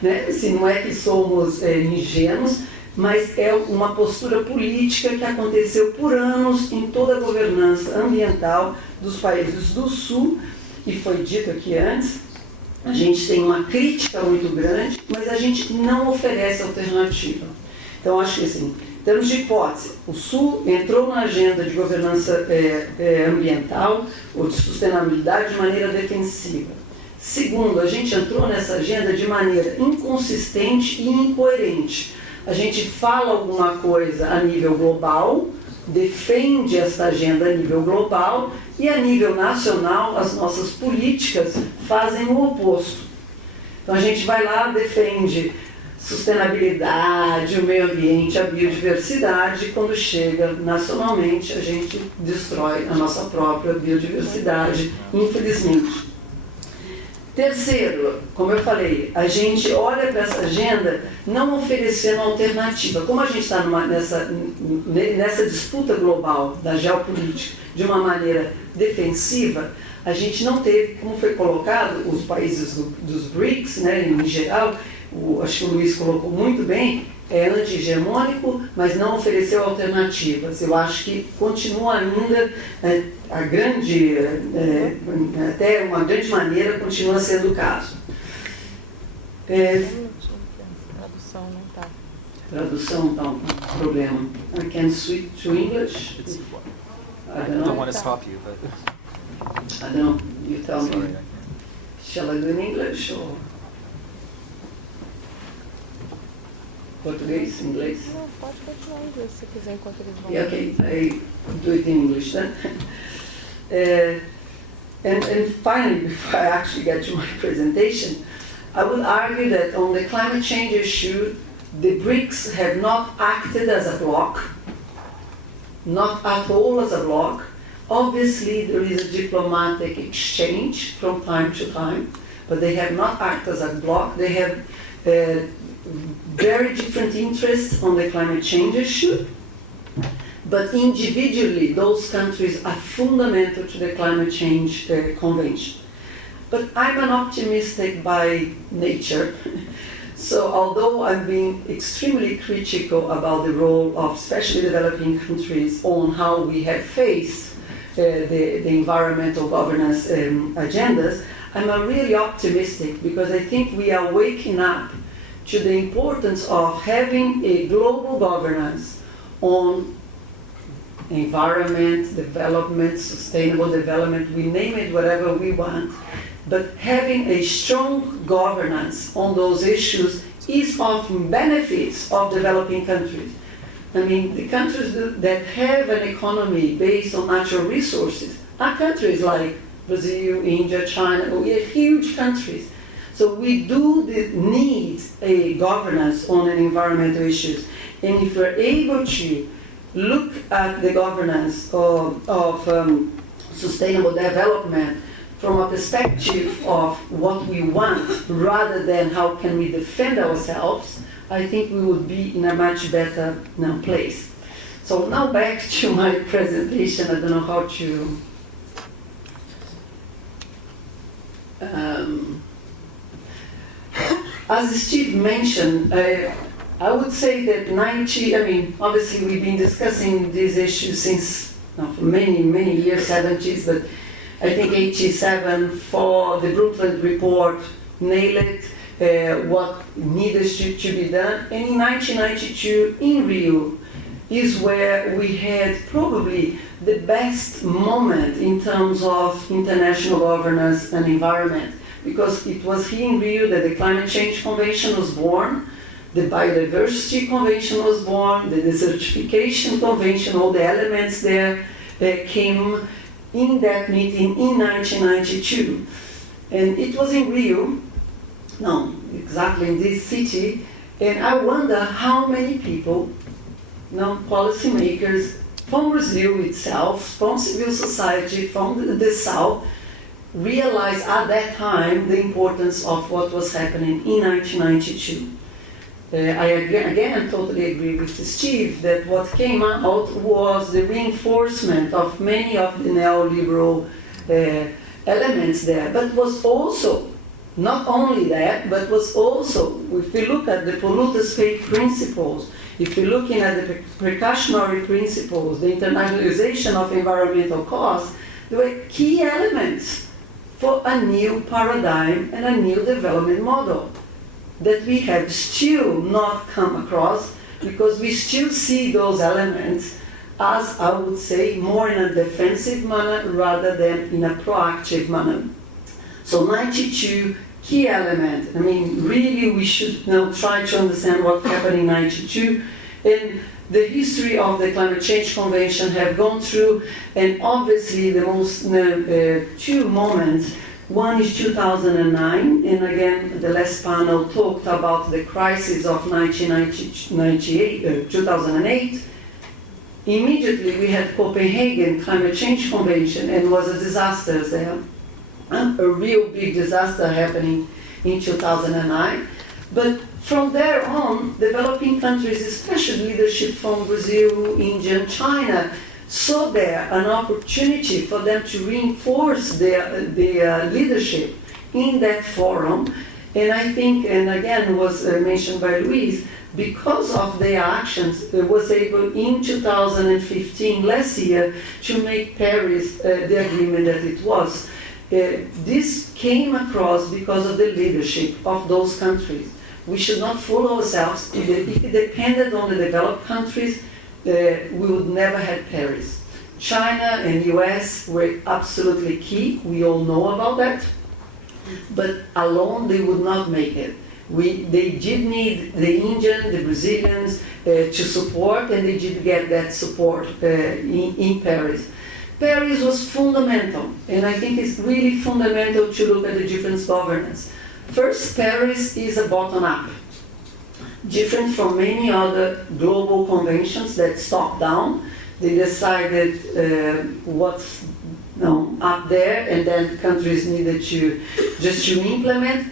né? Assim, não é que somos ingênuos, mas é uma postura política que aconteceu por anos em toda a governança ambiental dos países do Sul, e foi dito aqui antes, a gente tem uma crítica muito grande, mas a gente não oferece alternativa. Então, acho que assim, em termos de hipótese, o Sul entrou na agenda de governança ambiental ou de sustentabilidade de maneira defensiva. Segundo, a gente entrou nessa agenda de maneira inconsistente e incoerente. A gente fala alguma coisa a nível global, defende essa agenda a nível global e a nível nacional as nossas políticas fazem o oposto. Então a gente vai lá, defende sustentabilidade, o meio ambiente, a biodiversidade, e quando chega nacionalmente a gente destrói a nossa própria biodiversidade, infelizmente. Terceiro, como eu falei, a gente olha para essa agenda não oferecendo alternativa. Como a gente está nessa disputa global da geopolítica de uma maneira defensiva, a gente não teve, como foi colocado, os países dos BRICS, né, em geral, acho que o Luiz colocou muito bem, é anti-hegemônico, mas não ofereceu alternativas. Eu acho que continua ainda, até uma grande maneira, continua sendo o caso. Tradução não está. Tradução está um problema. I can switch to English. I don't want to stop you, but I don't know. You tell sorry, me. Shall I do in English or português, inglês? Não, pode continuar em inglês se quiser enquanto eles vão. Yeah, okay, I do it in English then. And finally, before I actually get to my presentation, I would argue that on the climate change issue, the BRICS have not acted as a bloc, not at all as a bloc. Obviously, there is a diplomatic exchange from time to time, but they have not acted as a bloc. They have very different interests on the climate change issue, but individually, those countries are fundamental to the climate change convention. But I'm an optimistic by nature. So although I'm being extremely critical about the role of especially developing countries on how we have faced the environmental governance agendas, I'm really optimistic because I think we are waking up to the importance of having a global governance on environment, development, sustainable development, we name it whatever we want, but having a strong governance on those issues is of benefits of developing countries. I mean, the countries that have an economy based on natural resources are countries like Brazil, India, China. We are huge countries. So we do need a governance on an environmental issues. And if we're able to look at the governance of sustainable development from a perspective of what we want rather than how can we defend ourselves, I think we would be in a much better place. So now back to my presentation. I don't know how to... as Steve mentioned, I would say that obviously we've been discussing these issues since for many, many years, 70s, but I think 87 for the Brundtland report nailed it, what needed to be done. And in 1992 in Rio is where we had probably the best moment in terms of international governance and environment, because it was here in Rio that the Climate Change Convention was born, the Biodiversity Convention was born, the Desertification Convention, all the elements there came in that meeting in 1992. And it was in Rio, exactly in this city, and I wonder how many people, policymakers from Brazil itself, from civil society, from the South, realized at that time the importance of what was happening in 1992. I totally agree with Steve that what came out was the reinforcement of many of the neoliberal elements there, but was also, not only that, but was also, if we look at the polluters pay principles, if we're looking at the precautionary principles, the internalization of environmental costs, there were key elements for a new paradigm and a new development model that we have still not come across, because we still see those elements as, I would say, more in a defensive manner rather than in a proactive manner. So 92, key element. Really we should try to understand what happened in 92. And the history of the Climate Change Convention have gone through, and obviously the most two moments. One is 2009, and again, the last panel talked about the crisis of 2008. Immediately, we had Copenhagen Climate Change Convention, and was a disaster there, a real big disaster happening in 2009. But from there on, developing countries, especially leadership from Brazil, India, and China, saw there an opportunity for them to reinforce their leadership in that forum. And I think, and again was mentioned by Luis, because of their actions, was able in 2015, last year, to make Paris the agreement that it was. This came across because of the leadership of those countries. We should not fool ourselves. If it depended on the developed countries, we would never have Paris. China and US were absolutely key. We all know about that. But alone, they would not make it. They did need the Indian, the Brazilians to support, and they did get that support in Paris. Paris was fundamental, and I think it's really fundamental to look at the different governance. First, Paris is a bottom-up, different from many other global conventions that top-down. They decided what's up there, and then countries needed to implement.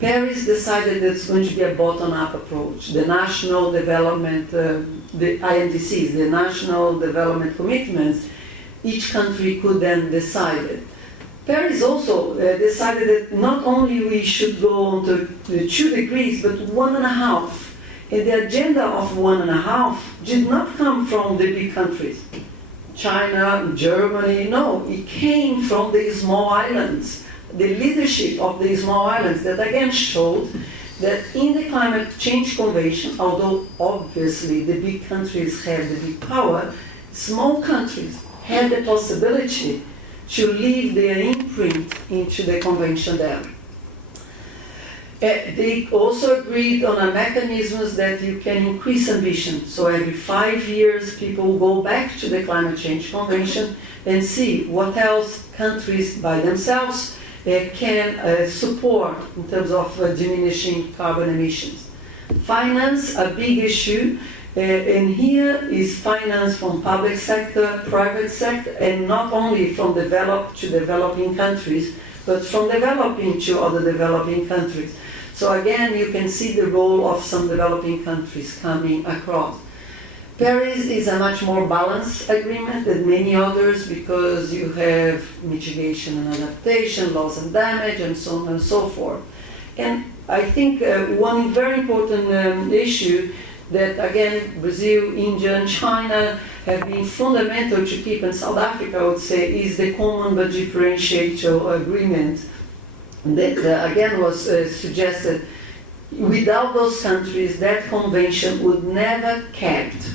Paris decided that it's going to be a bottom-up approach. The national development, the INDCs, the national development commitments, each country could then decide it. Paris also decided that not only we should go on to 2 degrees, but 1.5. And the agenda of 1.5 did not come from the big countries. China, Germany, no, it came from the small islands. The leadership of the small islands that again showed that in the Climate Change Convention, although obviously the big countries have the big power, small countries had the possibility to leave their imprint into the convention there. They also agreed on a mechanism that you can increase ambition. So every 5 years, people go back to the Climate Change Convention and see what else countries by themselves can support in terms of diminishing carbon emissions. Finance, a big issue, and here is finance from public sector, private sector, and not only from developed to developing countries, but from developing to other developing countries. So again, you can see the role of some developing countries coming across. Paris is a much more balanced agreement than many others because you have mitigation and adaptation, loss and damage, and so on and so forth. And I think one very important issue that, again, Brazil, India, and China have been fundamental to keep, and South Africa, I would say, is the common but differential agreement that, again, was suggested. Without those countries, that convention would never kept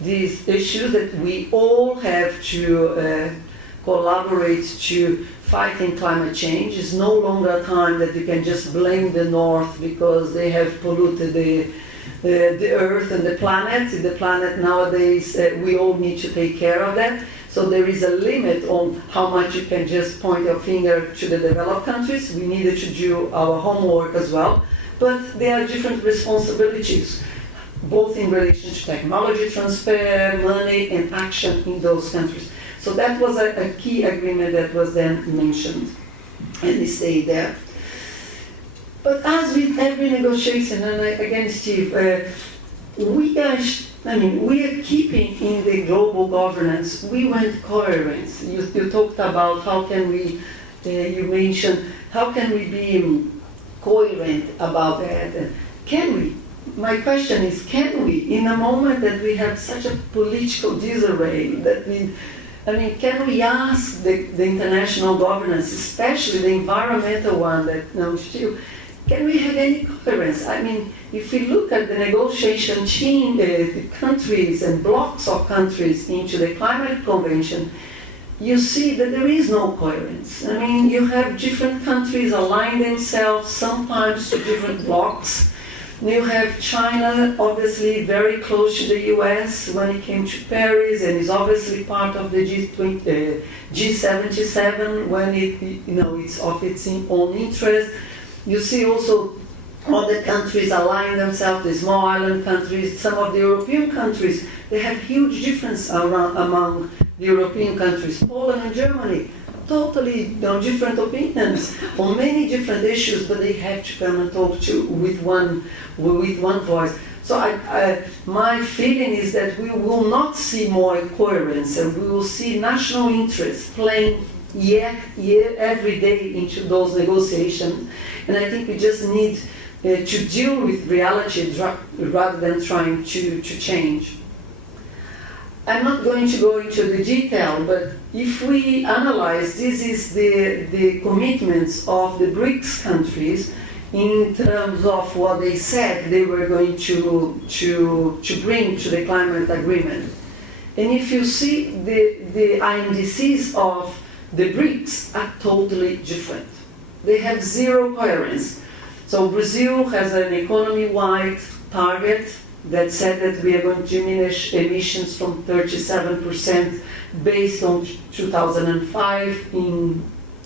these issues that we all have to collaborate to fighting climate change. It's no longer a time that you can just blame the North because they have polluted the Earth and the planet. The planet nowadays, we all need to take care of that. So there is a limit on how much you can just point your finger to the developed countries. We needed to do our homework as well. But there are different responsibilities, both in relation to technology transfer, money, and action in those countries. So that was a key agreement that was then mentioned, and it stayed there. But as with every negotiation, and again, Steve, we are keeping in the global governance, we went coherent. You talked about how can we, you mentioned, how can we be coherent about that? Can we? My question is, can we, in a moment that we have such a political disarray, that can we ask the international governance, especially the environmental one that still, can we have any coherence? If we look at the negotiation team, the countries and blocks of countries into the climate convention, you see that there is no coherence. You have different countries align themselves sometimes to different blocks. You have China, obviously very close to the US when it came to Paris, and is obviously part of the G77 when it's of its own interest. You see also other countries align themselves, the small island countries, some of the European countries, they have huge difference among the European countries. Poland and Germany, totally different opinions on many different issues, but they have to come and talk with one voice. So my feeling is that we will not see more coherence, and we will see national interests playing year every day into those negotiations. And I think we just need to deal with reality rather than trying to change. I'm not going to go into the detail, but if we analyze, this is the commitments of the BRICS countries in terms of what they said they were going to bring to the climate agreement. And if you see the INDCs of the BRICS are totally different. They have zero coherence. So Brazil has an economy-wide target that said that we are going to diminish emissions from 37% based on 2005 in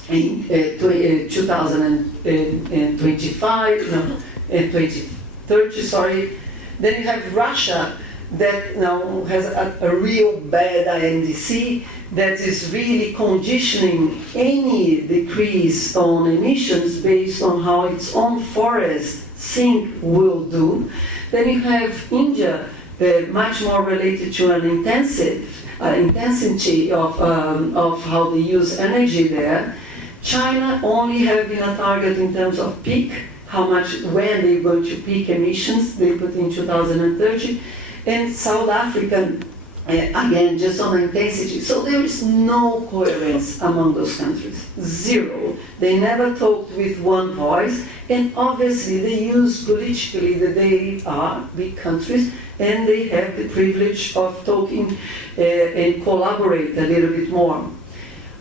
2030, sorry. Then you have Russia that now has a real bad INDC that is really conditioning any decrease on emissions based on how its own forest sink will do. Then you have India, much more related to an intensity of how they use energy there. China only having a target in terms of peak, how much, when they're going to peak emissions, they put in 2030. And South Africa, again, just on intensity. So there is no coherence among those countries, zero. They never talked with one voice, and obviously they use politically that they are big countries, and they have the privilege of talking and collaborate a little bit more.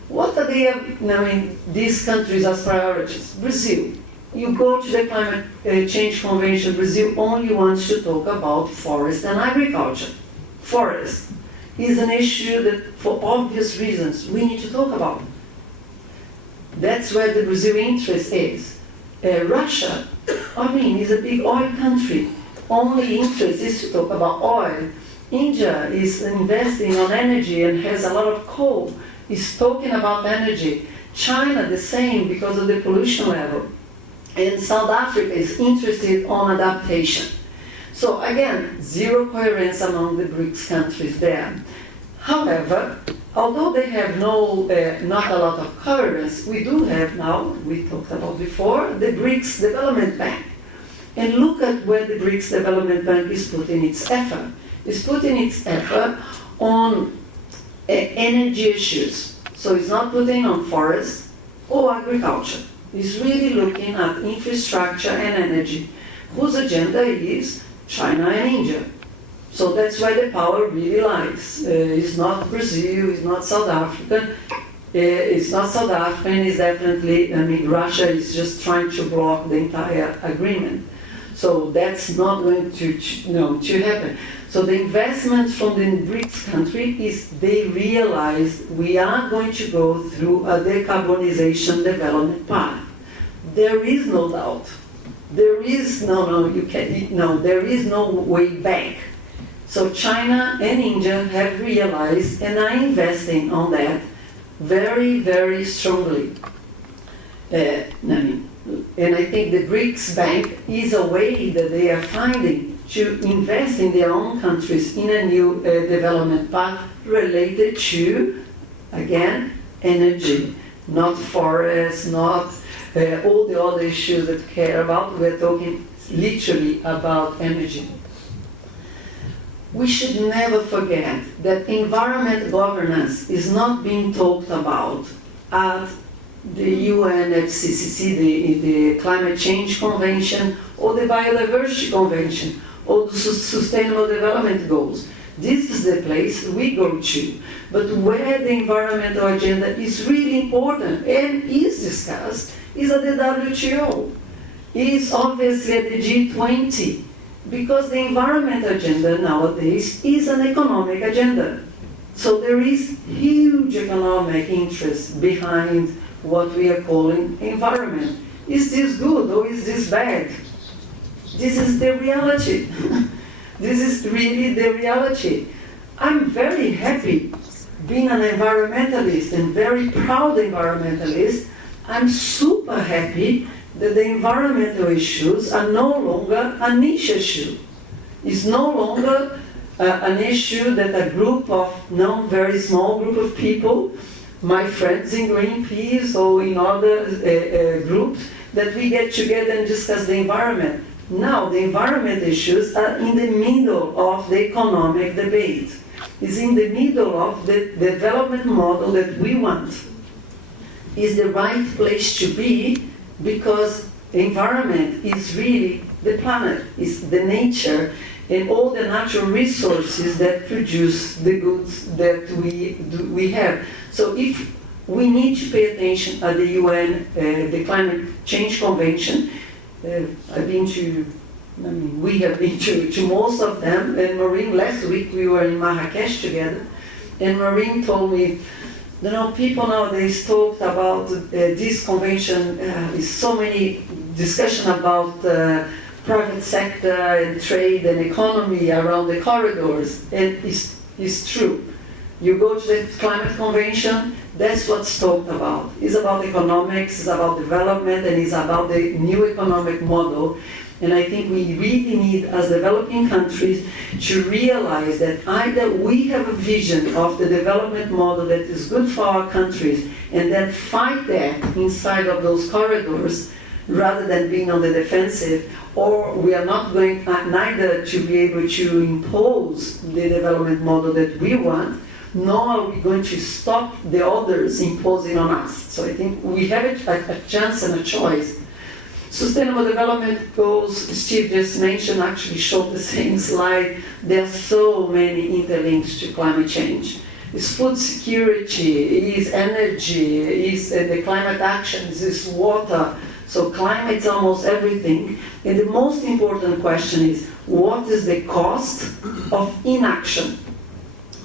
What are these countries as priorities? Brazil. You go to the Climate Change Convention, Brazil only wants to talk about forest and agriculture. Forest is an issue that, for obvious reasons, we need to talk about. That's where the Brazilian interest is. Russia, is a big oil country. Only interest is to talk about oil. India is investing on energy and has a lot of coal, is talking about energy. China, the same, because of the pollution level. And South Africa is interested on adaptation. So again, zero coherence among the BRICS countries there. However, although they have not a lot of coherence, we do have now, we talked about before, the BRICS Development Bank. And look at where the BRICS Development Bank is putting its effort. It's putting its effort on energy issues. So it's not putting on forest or agriculture. It's really looking at infrastructure and energy, whose agenda is China and India. So that's where the power really lies. It's not Brazil, it's not South Africa. It's not South Africa, and it's definitely, Russia is just trying to block the entire agreement. So that's not going to happen. So the investment from the BRICS country is they realize we are going to go through a decarbonization development path. There is no doubt. There is there is no way back. So China and India have realized and are investing on that very, very strongly. And I think the BRICS Bank is a way that they are finding to invest in their own countries in a new development path related to, again, energy, not forests, not all the other issues that we care about. We're talking literally about energy. We should never forget that environment governance is not being talked about at the UNFCCC, the Climate Change Convention, or the Biodiversity Convention, or the Sustainable Development Goals. This is the place we go to. But where the environmental agenda is really important and is discussed is at the WTO. Is obviously at the G20, because the environment agenda nowadays is an economic agenda. So there is huge economic interest behind what we are calling environment. Is this good or is this bad? This is the reality. This is really the reality. I'm very happy being an environmentalist and very proud environmentalist. I'm super happy that the environmental issues are no longer a niche issue. It's no longer an issue that a group of very small group of people my friends in Greenpeace or in other groups, that we get together and discuss the environment. Now, the environment issues are in the middle of the economic debate. It's in the middle of the development model that we want. Is the right place to be, because the environment is really the planet, is the nature, and all the natural resources that produce the goods that we have. So if we need to pay attention at the UN, the Climate Change Convention, we have been to most of them, and Maureen, last week we were in Marrakesh together, and Maureen told me, people nowadays talk about this convention, is so many discussion about private sector and trade and economy around the corridors, and it's true. You go to the climate convention, that's what's talked about. It's about economics, it's about development, and it's about the new economic model. And I think we really need, as developing countries, to realize that either we have a vision of the development model that is good for our countries, and then fight that inside of those corridors, rather than being on the defensive, or we are not going neither to be able to impose the development model that we want, nor are we going to stop the others imposing on us. So I think we have a chance and a choice. Sustainable Development Goals, Steve just mentioned, actually showed the same slide. There are so many interlinks to climate change. It's food security, it's energy, it's the climate actions, it's water. So climate is almost everything. And the most important question is, what is the cost of inaction?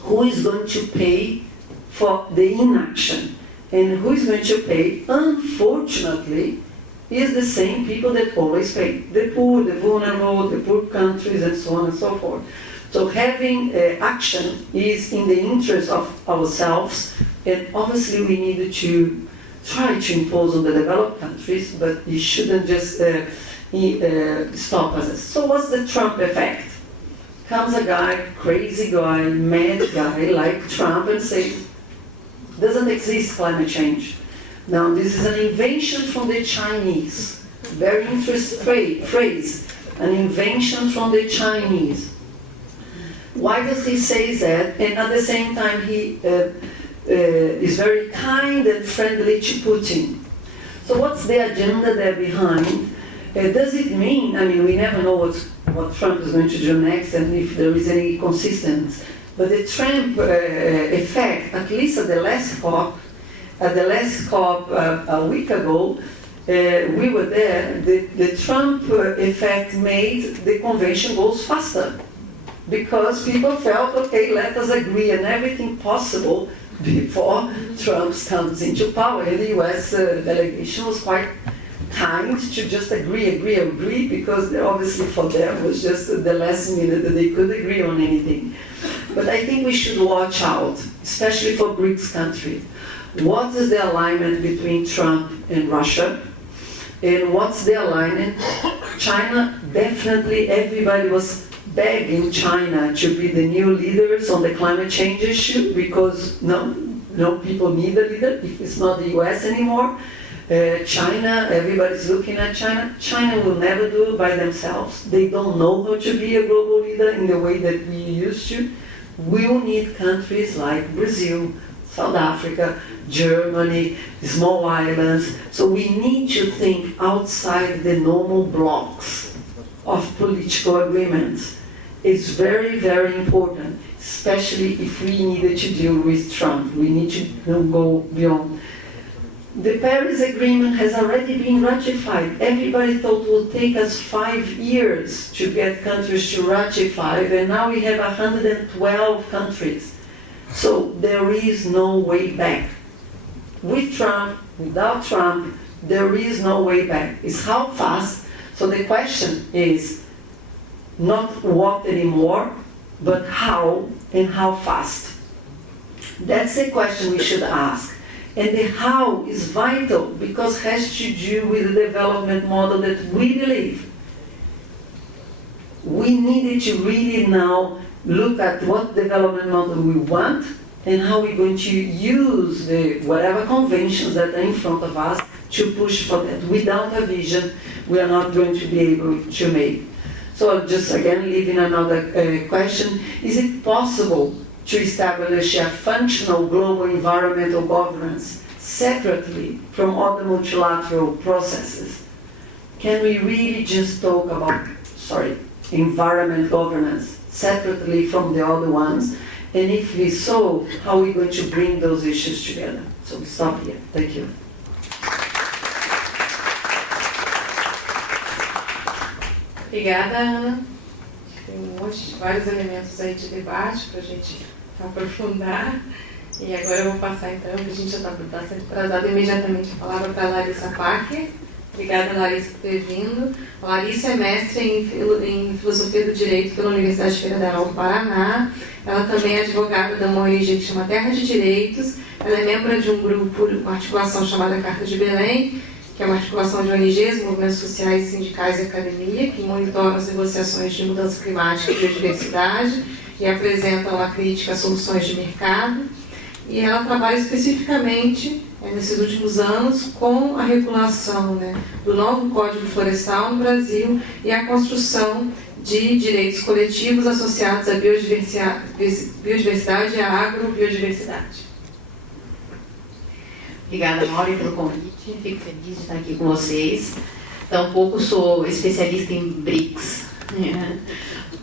Who is going to pay for the inaction? And who is going to pay, unfortunately, is the same people that always pay. The poor, the vulnerable, the poor countries, and so on and so forth. So having action is in the interest of ourselves, and obviously we need to try to impose on the developed countries, but it shouldn't just stop us. So what's the Trump effect? Comes a guy, crazy guy, mad guy like Trump, and says, doesn't exist climate change. Now this is an invention from the Chinese. Very interesting phrase, an invention from the Chinese. Why does he say that? And at the same time he is very kind and friendly to Putin. So what's the agenda there behind? Does it mean, we never know what Trump is going to do next and if there is any consistency. But the Trump effect, at least at the last COP, a week ago, we were there, the Trump effect made the convention goes faster. Because people felt, okay, let us agree on everything possible before Trump comes into power. And the US delegation was quite kind to just agree, because obviously for them it was just the last minute that they could agree on anything. But I think we should watch out, especially for BRICS countries. What is the alignment between Trump and Russia? And what's the alignment? China, definitely everybody was begging China to be the new leaders on the climate change issue, because no people need a leader if it's not the US anymore. China, everybody's looking at China. China will never do it by themselves. They don't know how to be a global leader in the way that we used to. We'll need countries like Brazil, South Africa, Germany, small islands. So we need to think outside the normal blocks of political agreements. It's very, very important, especially if we needed to deal with Trump. We need to go beyond. The Paris Agreement has already been ratified. Everybody thought it would take us 5 years to get countries to ratify, and now we have 112 countries. So there is no way back. With Trump, without Trump, there is no way back. It's how fast. So the question is not what anymore, but how and how fast. That's the question we should ask. And the how is vital, because it has to do with the development model that we believe. We needed to really now look at what development model we want and how we're going to use the whatever conventions that are in front of us to push for that. Without a vision, we are not going to be able to make. So I'll just again leaving another question. Is it possible to establish a functional global environmental governance separately from other multilateral processes? Can we really just talk about, environment governance separately from the other ones? And if we so, how are we going to bring those issues together? So we stop here. Thank you. Obrigada, Ana. Tem vários elementos aí de debate para a gente aprofundar. E agora eu vou passar então, que a gente já está bastante atrasado, imediatamente a palavra para a Larissa Packer. Obrigada, Larissa, por ter vindo. A Larissa é mestre em Filosofia do Direito pela Universidade Federal do Paraná. Ela também é advogada de uma ONG que chama Terra de Direitos. Ela é membro de um grupo, uma articulação chamada Carta de Belém, que é uma articulação de ONGs, movimentos sociais, sindicais e academia, que monitoram as negociações de mudança climática e biodiversidade e apresentam a crítica a soluções de mercado. E ela trabalha especificamente, nesses últimos anos, com a regulação do novo Código Florestal no Brasil e a construção de direitos coletivos associados à biodiversidade e à agrobiodiversidade. Obrigada, Maureen, pelo convite. Fico feliz de estar aqui com vocês. Tampouco sou especialista em BRICS,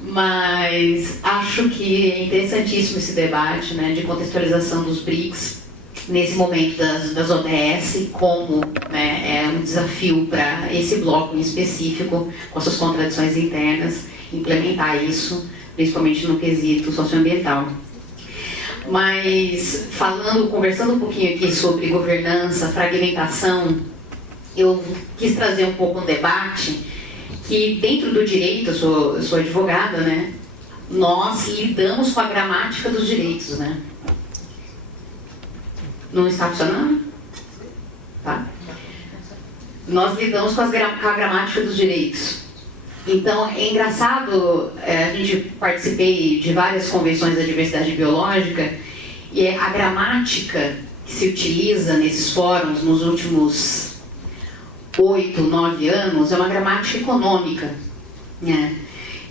mas acho que é interessantíssimo esse debate de contextualização dos BRICS nesse momento das ODS, como é um desafio para esse bloco em específico, com suas contradições internas, implementar isso, principalmente no quesito socioambiental. Mas conversando um pouquinho aqui sobre governança, fragmentação, eu quis trazer um pouco um debate que dentro do direito, eu sou advogada, nós lidamos com a gramática dos direitos, Não está funcionando? Tá. Nós lidamos com a gramática dos direitos. Então, é engraçado, a gente participei de várias convenções da diversidade biológica e a gramática que se utiliza nesses fóruns nos últimos 8, 9 anos é uma gramática econômica.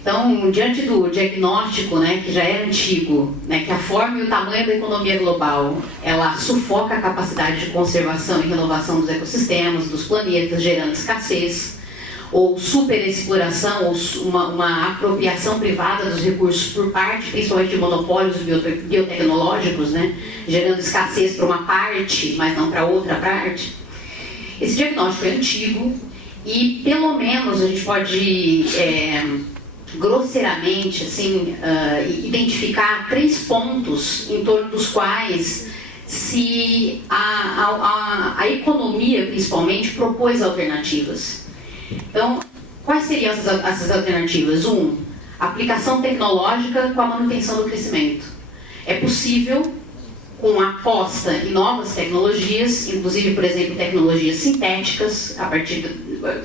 Então, diante do diagnóstico, que já é antigo, que a forma e o tamanho da economia global, ela sufoca a capacidade de conservação e renovação dos ecossistemas, dos planetas, gerando escassez, ou superexploração, ou uma apropriação privada dos recursos por parte, principalmente de monopólios biotecnológicos, gerando escassez para uma parte, mas não para outra parte. Esse diagnóstico é antigo e, pelo menos, a gente pode, grosseiramente, identificar 3 pontos em torno dos quais a economia, principalmente, propôs alternativas. Então, quais seriam essas alternativas? 1. Aplicação tecnológica com a manutenção do crescimento. É possível, com a aposta em novas tecnologias, inclusive, por exemplo, tecnologias sintéticas,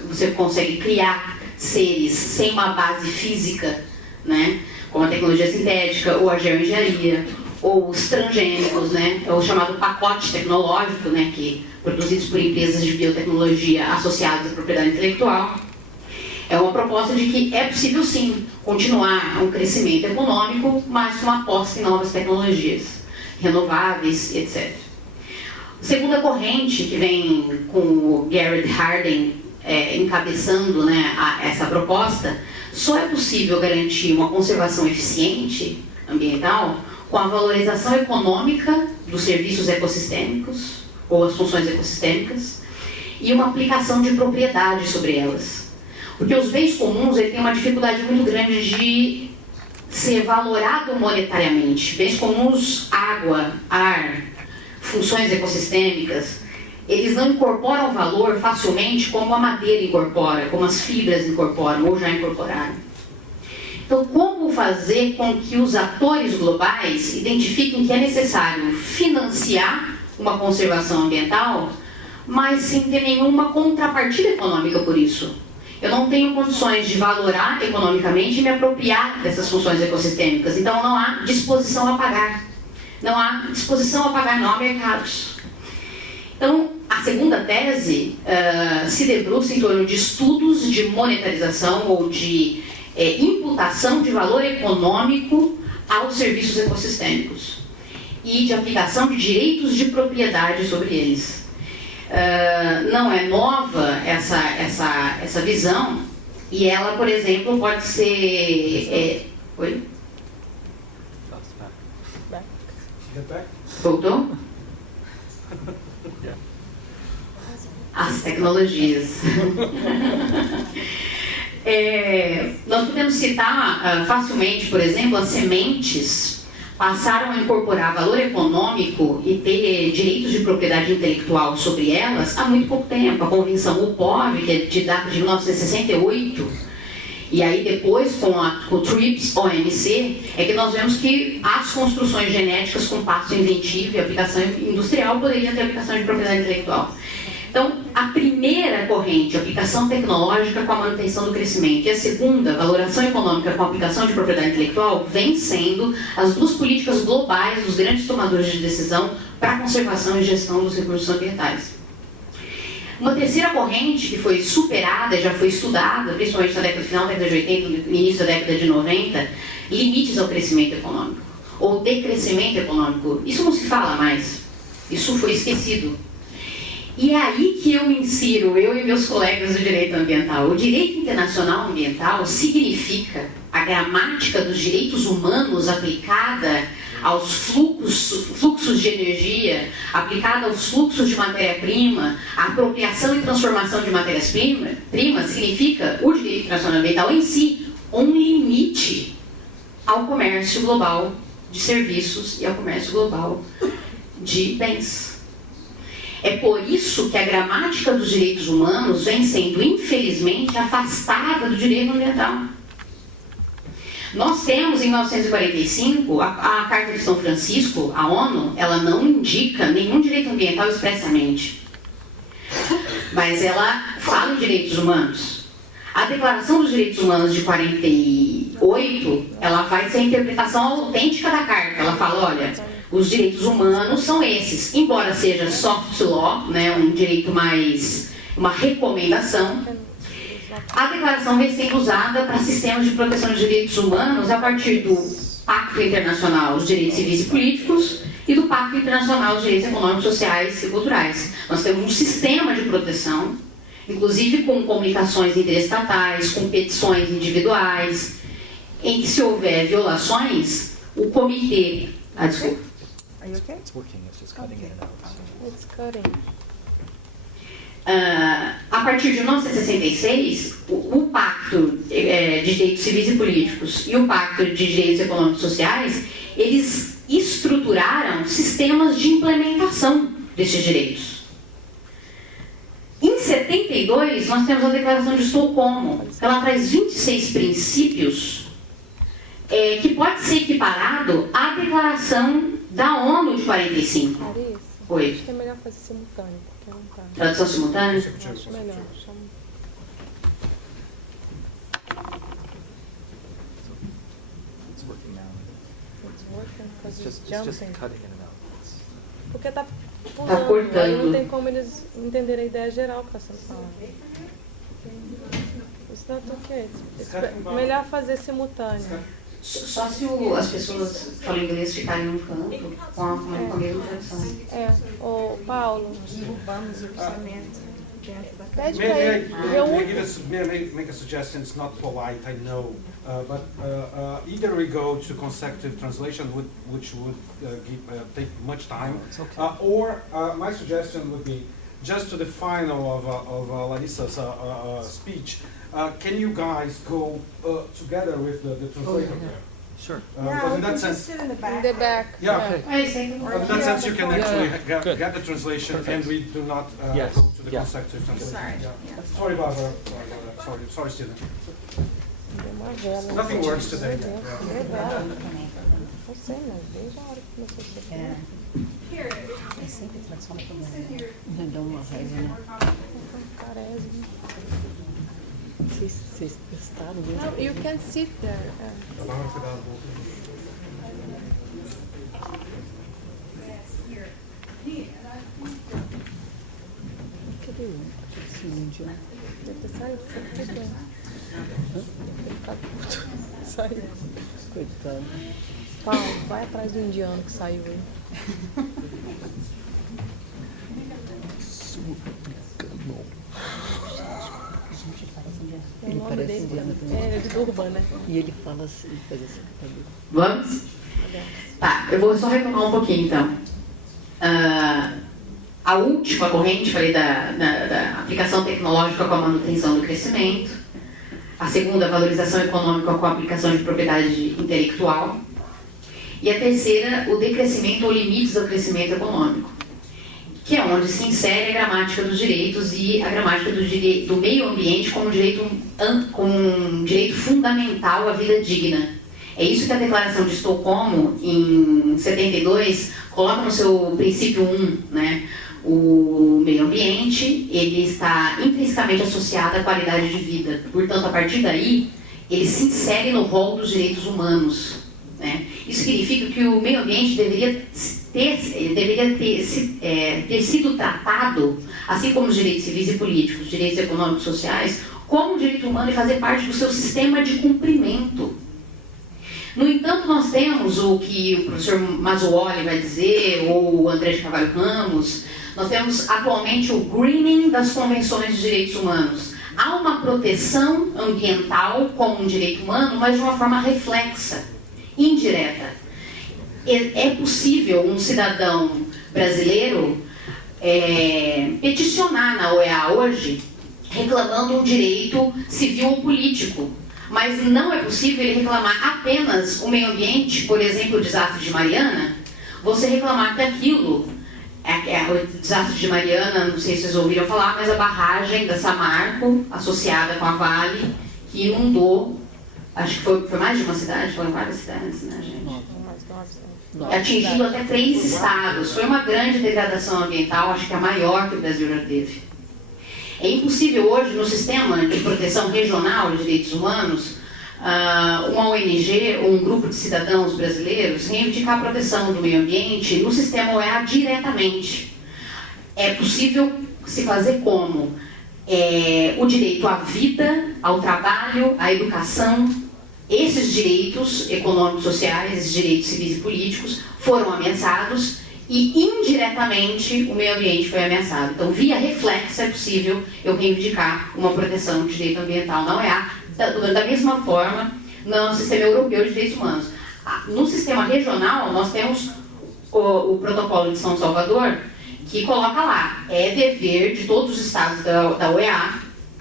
você consegue criar seres sem uma base física, como a tecnologia sintética ou a geoengenharia, ou os transgênicos, o chamado pacote tecnológico, que produzidos por empresas de biotecnologia associadas à propriedade intelectual. É uma proposta de que é possível sim continuar um crescimento econômico, mas com uma aposta em novas tecnologias renováveis, etc. A segunda corrente, que vem com o Garrett Hardin encabeçando essa proposta, só é possível garantir uma conservação eficiente ambiental com a valorização econômica dos serviços ecossistêmicos ou as funções ecossistêmicas e uma aplicação de propriedade sobre elas. Porque os bens comuns têm uma dificuldade muito grande de ser valorado monetariamente. Bens comuns, água, ar, funções ecossistêmicas, eles não incorporam valor facilmente como a madeira incorpora, como as fibras incorporam ou já incorporaram. Então, como fazer com que os atores globais identifiquem que é necessário financiar uma conservação ambiental, mas sem ter nenhuma contrapartida econômica por isso? Eu não tenho condições de valorar economicamente e me apropriar dessas funções ecossistêmicas, então não há disposição a pagar. não há disposição a pagar não há mercados. Então, a segunda tese se debruça em torno de estudos de monetarização ou de imputação de valor econômico aos serviços ecossistêmicos e de aplicação de direitos de propriedade sobre eles. Não é nova essa visão, e ela, por exemplo, pode ser... Oi? Voltou? As tecnologias. Nós podemos citar facilmente, por exemplo, as sementes passaram a incorporar valor econômico e ter direitos de propriedade intelectual sobre elas há muito pouco tempo. A Convenção UPOV, que é de data de 1968, e aí depois com o TRIPS OMC, é que nós vemos que as construções genéticas com passo inventivo e aplicação industrial poderiam ter aplicação de propriedade intelectual. Então, a primeira corrente, aplicação tecnológica com a manutenção do crescimento, e a segunda, valoração econômica com a aplicação de propriedade intelectual, vem sendo as duas políticas globais dos grandes tomadores de decisão para a conservação e gestão dos recursos ambientais. Uma terceira corrente que foi superada, já foi estudada, principalmente na final da década de 80, no início da década de 90, limites ao crescimento econômico, ou decrescimento econômico. Isso não se fala mais, isso foi esquecido. E é aí que eu me insiro, eu e meus colegas do direito ambiental. O direito internacional ambiental significa a gramática dos direitos humanos aplicada aos fluxos de energia, aplicada aos fluxos de matéria-prima, a apropriação e transformação de matérias-primas, significa o direito internacional ambiental em si um limite ao comércio global de serviços e ao comércio global de bens. É por isso que a gramática dos direitos humanos vem sendo, infelizmente, afastada do direito ambiental. Nós temos, em 1945, a Carta de São Francisco, a ONU, ela não indica nenhum direito ambiental expressamente. Mas ela fala em direitos humanos. A Declaração dos Direitos Humanos de 48, ela faz a interpretação autêntica da Carta. Ela fala, olha, os direitos humanos são esses, embora seja soft law, né, um direito mais, uma recomendação, a declaração vem sendo usada para sistemas de proteção de direitos humanos a partir do Pacto Internacional dos Direitos Civis e Políticos e do Pacto Internacional dos Direitos Econômicos, Sociais e Culturais. Nós temos um sistema de proteção, inclusive com comunicações interestatais, com petições individuais, em que se houver violações, o comitê... desculpa. Are you okay? It's working, it's just cutting in and out. It's cutting. A partir de 1966, o Pacto de Direitos Civis e Políticos e o Pacto de Direitos Econômicos e Sociais, eles estruturaram sistemas de implementação desses direitos. Em 72, nós temos a Declaração de Estocolmo. Ela traz 26 princípios que pode ser equiparado à Declaração da ONU de 45. Larissa, Oi. acho que é melhor fazer simultâneo, porque não tá. Tradução simultânea? Acho melhor. It's working now. It's working because It's it's just jumping. cutting in and out. Porque tá cortando. pulando, aí não tem como eles entenderem a ideia geral que está sendo falada. It's not okay. Melhor fazer simultâneo. Só se as pessoas que falam inglês ficarem no canto com a mesma tradução. Ô Paulo, Derrubamos o orçamento dentro da pede pra ele. May I make a suggestion? It's not polite, I know, but either we go to consecutive translation, which would take much time, It's okay. or my suggestion would be just to the final of Larissa's speech. Can you guys go together with the translator there? Sure. Because in that sense, sit in the back. In the back. yeah. Okay. In that sense, you can actually Good. get the translation, Perfect. and we do not Yes. go to the Yeah. consecutive translation. Sorry. Yeah. Sorry, Barbara. Sorry, Stephen. Deu uma vela. Nothing works today. Deu vela. Não sei, mas desde a hora que começou a ser. É sempre transforma tudo. Dá uma raiva, né? Carese. Vocês testaram mesmo? No, you can sit there. Barbara foi dar a volta. Cadê esse índio? Deve ter saído, saiu. Coitado. Paulo, vai atrás do indiano que saiu aí. O nome dele é de Durban, né? E ele fala assim, ele faz essa cabelo. Vamos? Tá, eu vou só retomar um pouquinho então. A última corrente, falei da aplicação tecnológica com a manutenção do crescimento. A segunda, a valorização econômica com a aplicação de propriedade intelectual. E a terceira, o decrescimento ou limites do crescimento econômico, que é onde se insere a gramática dos direitos e a gramática do meio ambiente como um direito fundamental à vida digna. É isso que a Declaração de Estocolmo, em 72, coloca no seu princípio 1, né? O meio ambiente, ele está intrinsecamente associado à qualidade de vida. Portanto, a partir daí, ele se insere no rol dos direitos humanos, né? Isso significa que o meio ambiente deveria ter sido tratado, assim como os direitos civis e políticos, direitos econômicos e sociais, como direito humano e fazer parte do seu sistema de cumprimento. No entanto, nós temos o que o professor Mazzuoli vai dizer, ou o André de Carvalho Ramos, nós temos atualmente o greening das convenções de direitos humanos. Há uma proteção ambiental como um direito humano, mas de uma forma reflexa, indireta. É possível um cidadão brasileiro peticionar na OEA hoje, reclamando um direito civil ou político, mas não é possível ele reclamar apenas o meio ambiente, por exemplo, o desastre de Mariana, você reclamar que aquilo, o desastre de Mariana, não sei se vocês ouviram falar, mas a barragem da Samarco, associada com a Vale, que inundou, acho que foi mais de uma cidade, foram várias cidades, né, gente? Atingindo até 3 estados. Foi uma grande degradação ambiental, acho que a maior que o Brasil já teve. É impossível hoje, no sistema de proteção regional de direitos humanos, uma ONG ou um grupo de cidadãos brasileiros reivindicar a proteção do meio ambiente no sistema OEA diretamente. É possível se fazer como? O direito à vida, ao trabalho, à educação. Esses direitos econômicos, sociais, esses direitos civis e políticos foram ameaçados e indiretamente o meio ambiente foi ameaçado. Então, via reflexo, é possível eu reivindicar uma proteção de direito ambiental na OEA, da mesma forma no sistema europeu de direitos humanos. No sistema regional, nós temos o protocolo de São Salvador, que coloca lá, é dever de todos os estados da OEA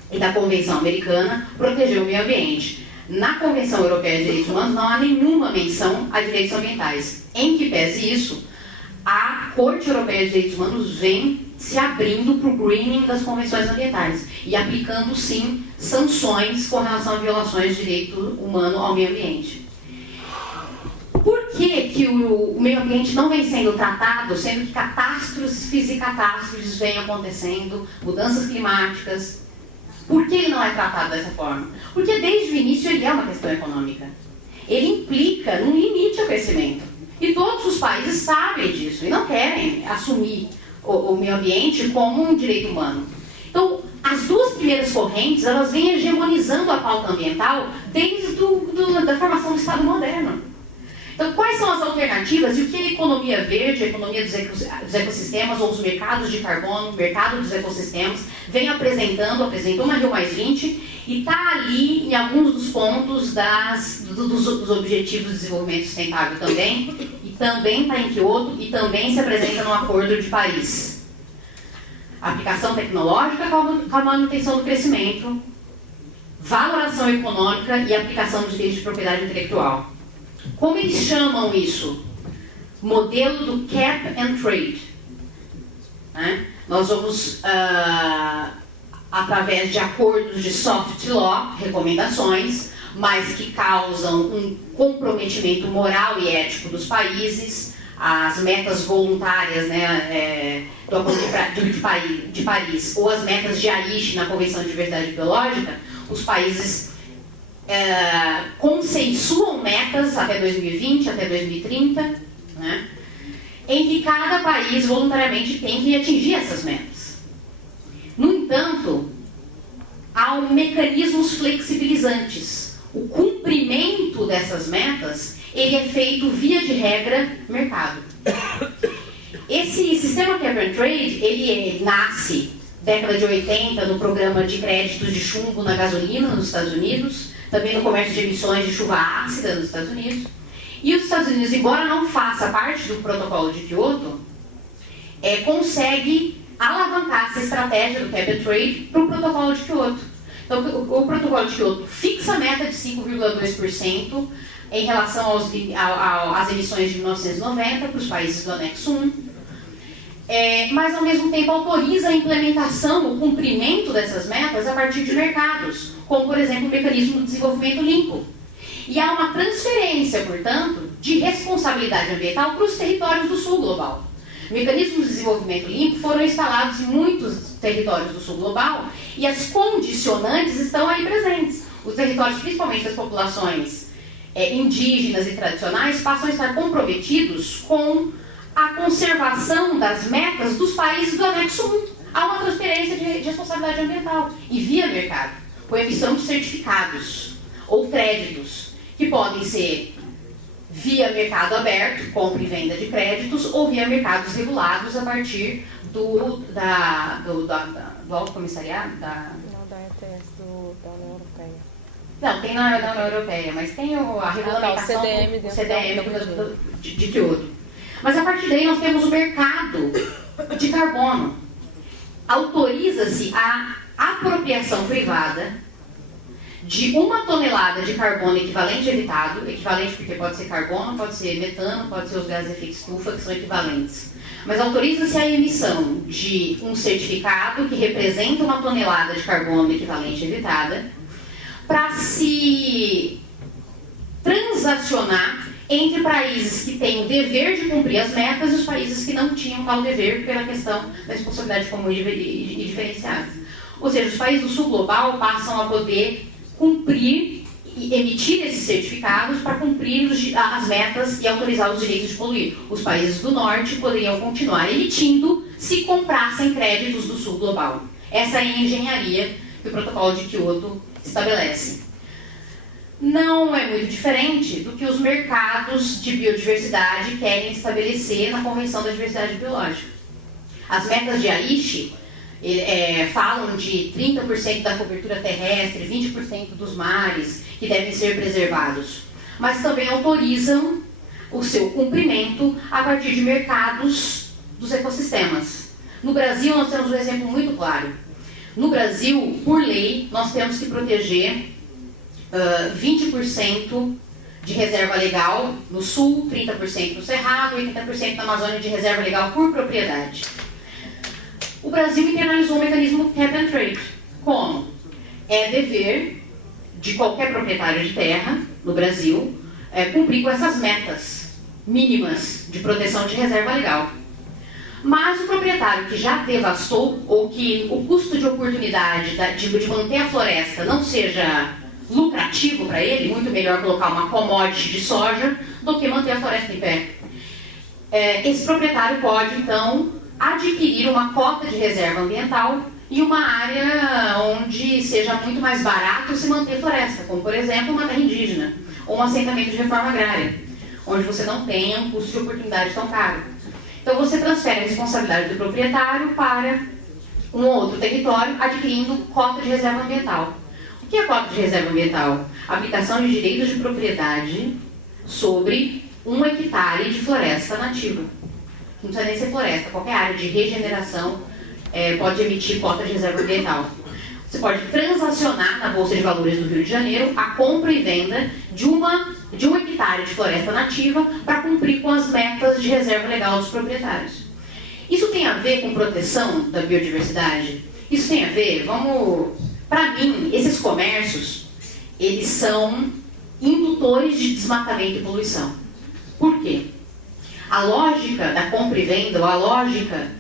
e da Convenção Americana proteger o meio ambiente. Na Convenção Europeia de Direitos Humanos não há nenhuma menção a direitos ambientais. Em que pese isso, a Corte Europeia de Direitos Humanos vem se abrindo para o greening das convenções ambientais e aplicando, sim, sanções com relação a violações de direito humano ao meio ambiente. Por que o meio ambiente não vem sendo tratado, sendo que catástrofes e catástrofes vêm acontecendo, mudanças climáticas? Por que ele não é tratado dessa forma? Porque desde o início ele é uma questão econômica. Ele implica num limite ao crescimento. E todos os países sabem disso e não querem assumir o meio ambiente como um direito humano. Então, as duas primeiras correntes, elas vêm hegemonizando a pauta ambiental desde da formação do Estado moderno. Então, quais são as alternativas e o que a economia verde, a economia dos ecossistemas ou os mercados de carbono, o mercado dos ecossistemas, vem apresentou na Rio+20 e está ali em alguns dos pontos dos Objetivos de Desenvolvimento Sustentável também, e também está em Kyoto e também se apresenta no Acordo de Paris. A aplicação tecnológica com a manutenção do crescimento, valoração econômica e aplicação dos direitos de propriedade intelectual. Como eles chamam isso? Modelo do cap and trade. Né? Nós vamos, através de acordos de soft law, recomendações, mas que causam um comprometimento moral e ético dos países, as metas voluntárias, né, do Acordo de Paris, ou as metas de Aichi na Convenção de Diversidade Biológica, os países consensuam metas até 2020, até 2030, né? em que cada país voluntariamente tem que atingir essas metas. No entanto, há mecanismos flexibilizantes. O cumprimento dessas metas, ele é feito via de regra mercado. Esse sistema Cap and Trade, ele nasce década de 80 no programa de créditos de chumbo na gasolina nos Estados Unidos, também no comércio de emissões de chuva ácida nos Estados Unidos. E os Estados Unidos, embora não faça parte do protocolo de Kyoto, consegue alavancar essa estratégia do Cap and Trade para o protocolo de Kyoto. Então, o protocolo de Kyoto fixa a meta de 5,2% em relação às emissões de 1990 para os países do anexo 1, mas ao mesmo tempo autoriza a implementação, o cumprimento dessas metas a partir de mercados, como por exemplo o mecanismo do desenvolvimento limpo. E há uma transferência, portanto, de responsabilidade ambiental para os territórios do sul global. Mecanismos de desenvolvimento limpo foram instalados em muitos territórios do sul global e as condicionantes estão aí presentes. Os territórios, principalmente das populações indígenas e tradicionais, passam a estar comprometidos com a conservação das metas dos países do anexo 1. Há uma transferência de responsabilidade ambiental e via mercado, com emissão de certificados ou créditos, que podem ser via mercado aberto, compra e venda de créditos, ou via mercados regulados a partir do Alto Comissariado? Não, da ETS da União Europeia. Não, tem na União Europeia, mas tem a regulamentação, o CDM de Kyoto. Mas a partir daí nós temos o mercado de carbono. Autoriza-se a apropriação privada de 1 tonelada de carbono equivalente evitado, equivalente porque pode ser carbono, pode ser metano, pode ser os gases de efeito estufa, que são equivalentes. Mas autoriza-se a emissão de um certificado que representa 1 tonelada de carbono equivalente evitada, para se transacionar entre países que têm o dever de cumprir as metas e os países que não tinham tal dever pela questão da responsabilidade comum e diferenciada. Ou seja, os países do sul global passam a poder cumprir e emitir esses certificados para cumprir as metas e autorizar os direitos de poluir. Os países do norte poderiam continuar emitindo se comprassem créditos do sul global. Essa é a engenharia que o protocolo de Kyoto estabelece. Não é muito diferente do que os mercados de biodiversidade querem estabelecer na Convenção da Diversidade Biológica. As metas de Aichi falam de 30% da cobertura terrestre, 20% dos mares que devem ser preservados, mas também autorizam o seu cumprimento a partir de mercados dos ecossistemas. No Brasil, nós temos um exemplo muito claro. No Brasil, por lei, nós temos que proteger 20% de reserva legal no sul, 30% no Cerrado e 80% na Amazônia de reserva legal por propriedade. O Brasil internalizou o mecanismo Cap and Trade. Como? É dever de qualquer proprietário de terra no Brasil cumprir com essas metas mínimas de proteção de reserva legal. Mas o proprietário que já devastou ou que o custo de oportunidade de manter a floresta não seja lucrativo para ele, muito melhor colocar uma commodity de soja do que manter a floresta em pé. Esse proprietário pode, então, adquirir uma cota de reserva ambiental em uma área onde seja muito mais barato se manter floresta, como, por exemplo, uma terra indígena ou um assentamento de reforma agrária, onde você não tenha um custo de oportunidade tão caro. Então, você transfere a responsabilidade do proprietário para um outro território, adquirindo cota de reserva ambiental. O que é cota de reserva ambiental? Aplicação de direitos de propriedade sobre 1 hectare de floresta nativa. Não precisa nem ser floresta, qualquer área de regeneração pode emitir cota de reserva ambiental. Você pode transacionar na Bolsa de Valores do Rio de Janeiro a compra e venda de 1 hectare de floresta nativa para cumprir com as metas de reserva legal dos proprietários. Isso tem a ver com proteção da biodiversidade? Isso tem a ver, para mim, esses comércios, eles são indutores de desmatamento e poluição. Por quê? A lógica da compra e venda, ou a lógica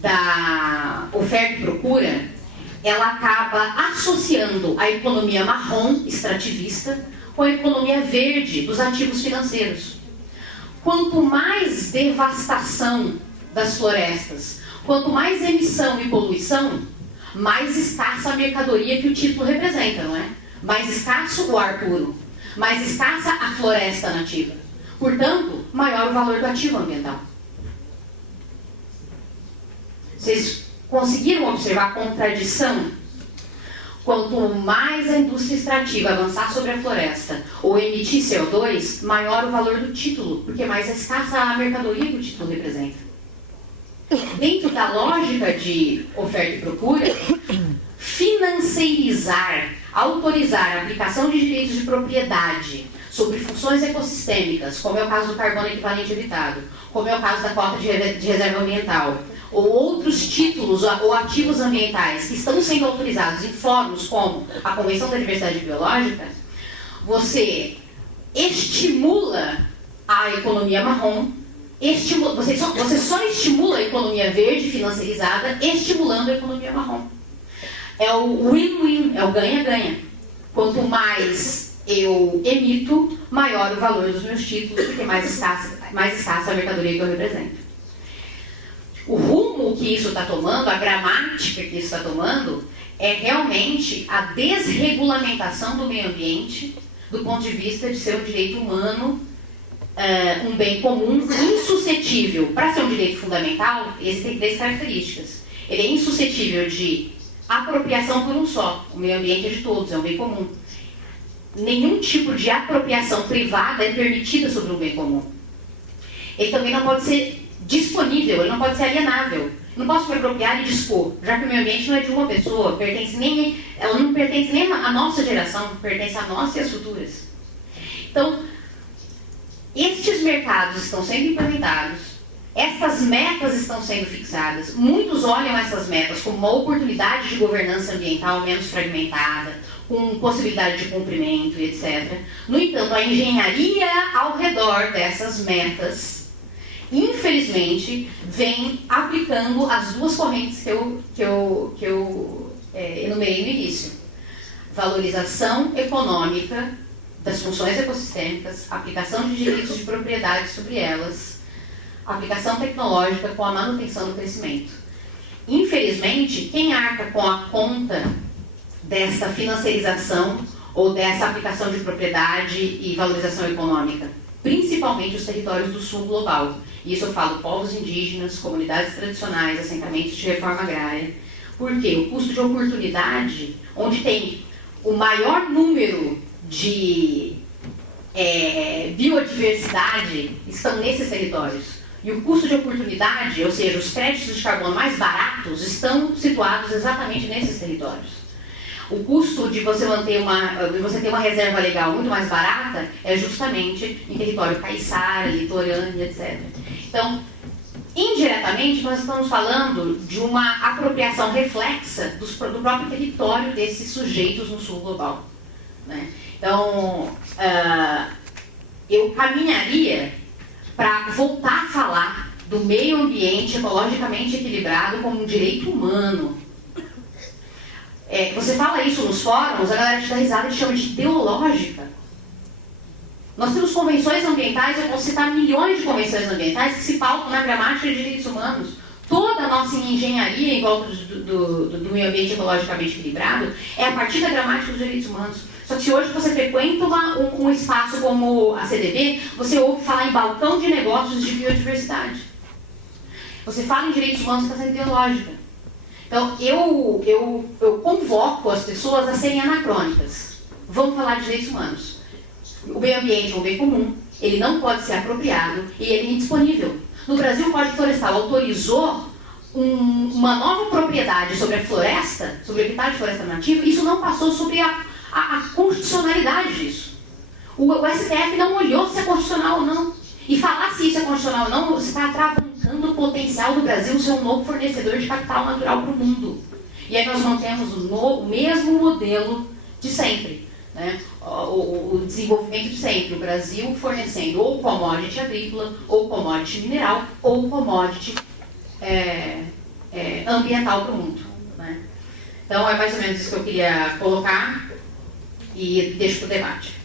da oferta e procura, ela acaba associando a economia marrom, extrativista, com a economia verde dos ativos financeiros. quanto mais devastação das florestas, quanto mais emissão e poluição, mais escassa a mercadoria que o título representa, não é? Mais escasso o ar puro, mais escassa a floresta nativa. Portanto, maior o valor do ativo ambiental. Vocês conseguiram observar a contradição? Quanto mais a indústria extrativa avançar sobre a floresta ou emitir CO2, maior o valor do título, porque mais escassa a mercadoria que o título representa. Dentro da lógica de oferta e procura, financeirizar, autorizar a aplicação de direitos de propriedade sobre funções ecossistêmicas, como é o caso do carbono equivalente evitado, como é o caso da cota de reserva ambiental, ou outros títulos ou ativos ambientais que estão sendo autorizados em fóruns como a Convenção da Diversidade Biológica, você estimula a economia marrom, você só estimula a economia verde financiarizada, estimulando a economia marrom. É o win-win, é o ganha-ganha. Quanto mais eu emito, maior o valor dos meus títulos, porque mais escassa a mercadoria que eu represento. O rumo que isso está tomando, a gramática que isso está tomando, é realmente a desregulamentação do meio ambiente, do ponto de vista de ser um direito humano, um bem comum, insuscetível. Para ser um direito fundamental, esse tem 3 características. Ele é insuscetível de apropriação por um só. O meio ambiente é de todos, é um bem comum. Nenhum tipo de apropriação privada é permitida sobre um bem comum. Ele também não pode ser disponível, ele não pode ser alienável. Eu não posso me apropriar e dispor, já que o meio ambiente não é de uma pessoa, ela não pertence nem à nossa geração, pertence a nós e às futuras. Então, estes mercados estão sendo implementados, estas metas estão sendo fixadas. Muitos olham essas metas como uma oportunidade de governança ambiental menos fragmentada, com possibilidade de cumprimento e etc. No entanto, a engenharia ao redor dessas metas, infelizmente, vem aplicando as 2 correntes que eu enumerei no início. Valorização econômica das funções ecossistêmicas, aplicação de direitos de propriedade sobre elas, aplicação tecnológica com a manutenção do crescimento. Infelizmente, quem arca com a conta dessa financiarização ou dessa aplicação de propriedade e valorização econômica? Principalmente os territórios do sul global. E isso eu falo povos indígenas, comunidades tradicionais, assentamentos de reforma agrária. Porque o custo de oportunidade, onde tem o maior número de biodiversidade, estão nesses territórios. E o custo de oportunidade, ou seja, os créditos de carbono mais baratos, estão situados exatamente nesses territórios. O custo de você ter uma reserva legal muito mais barata é justamente em território caiçara, litorâneo, etc. Então, indiretamente, nós estamos falando de uma apropriação reflexa do próprio território desses sujeitos no sul global, né? Então, eu caminharia para voltar a falar do meio ambiente ecologicamente equilibrado como um direito humano. Você fala isso nos fóruns, a galera te dá risada e te chama de ideológica. Nós temos convenções ambientais, eu posso citar milhões de convenções ambientais que se pautam na gramática de direitos humanos. Toda a nossa engenharia em volta do meio ambiente ecologicamente equilibrado é a partir da gramática dos direitos humanos. Só que se hoje você frequenta um espaço como a CDB, você ouve falar em balcão de negócios de biodiversidade. Você fala em direitos humanos que está sendo ideológica. Então, eu convoco as pessoas a serem anacrônicas. Vamos falar de direitos humanos. O meio ambiente é um bem comum, ele não pode ser apropriado e ele é indisponível. No Brasil, o Código Florestal autorizou uma nova propriedade sobre a floresta, sobre o habitat de floresta nativa. Isso não passou sobre a constitucionalidade disso. O STF não olhou se é constitucional ou não. E falar se isso é constitucional ou não, você está atravancando o potencial do Brasil ser um novo fornecedor de capital natural para o mundo. E aí nós mantemos o mesmo modelo de sempre, né? O desenvolvimento de sempre. O Brasil fornecendo ou commodity agrícola, ou commodity mineral, ou commodity ambiental para o mundo, né? Então é mais ou menos isso que eu queria colocar e deixo para o debate.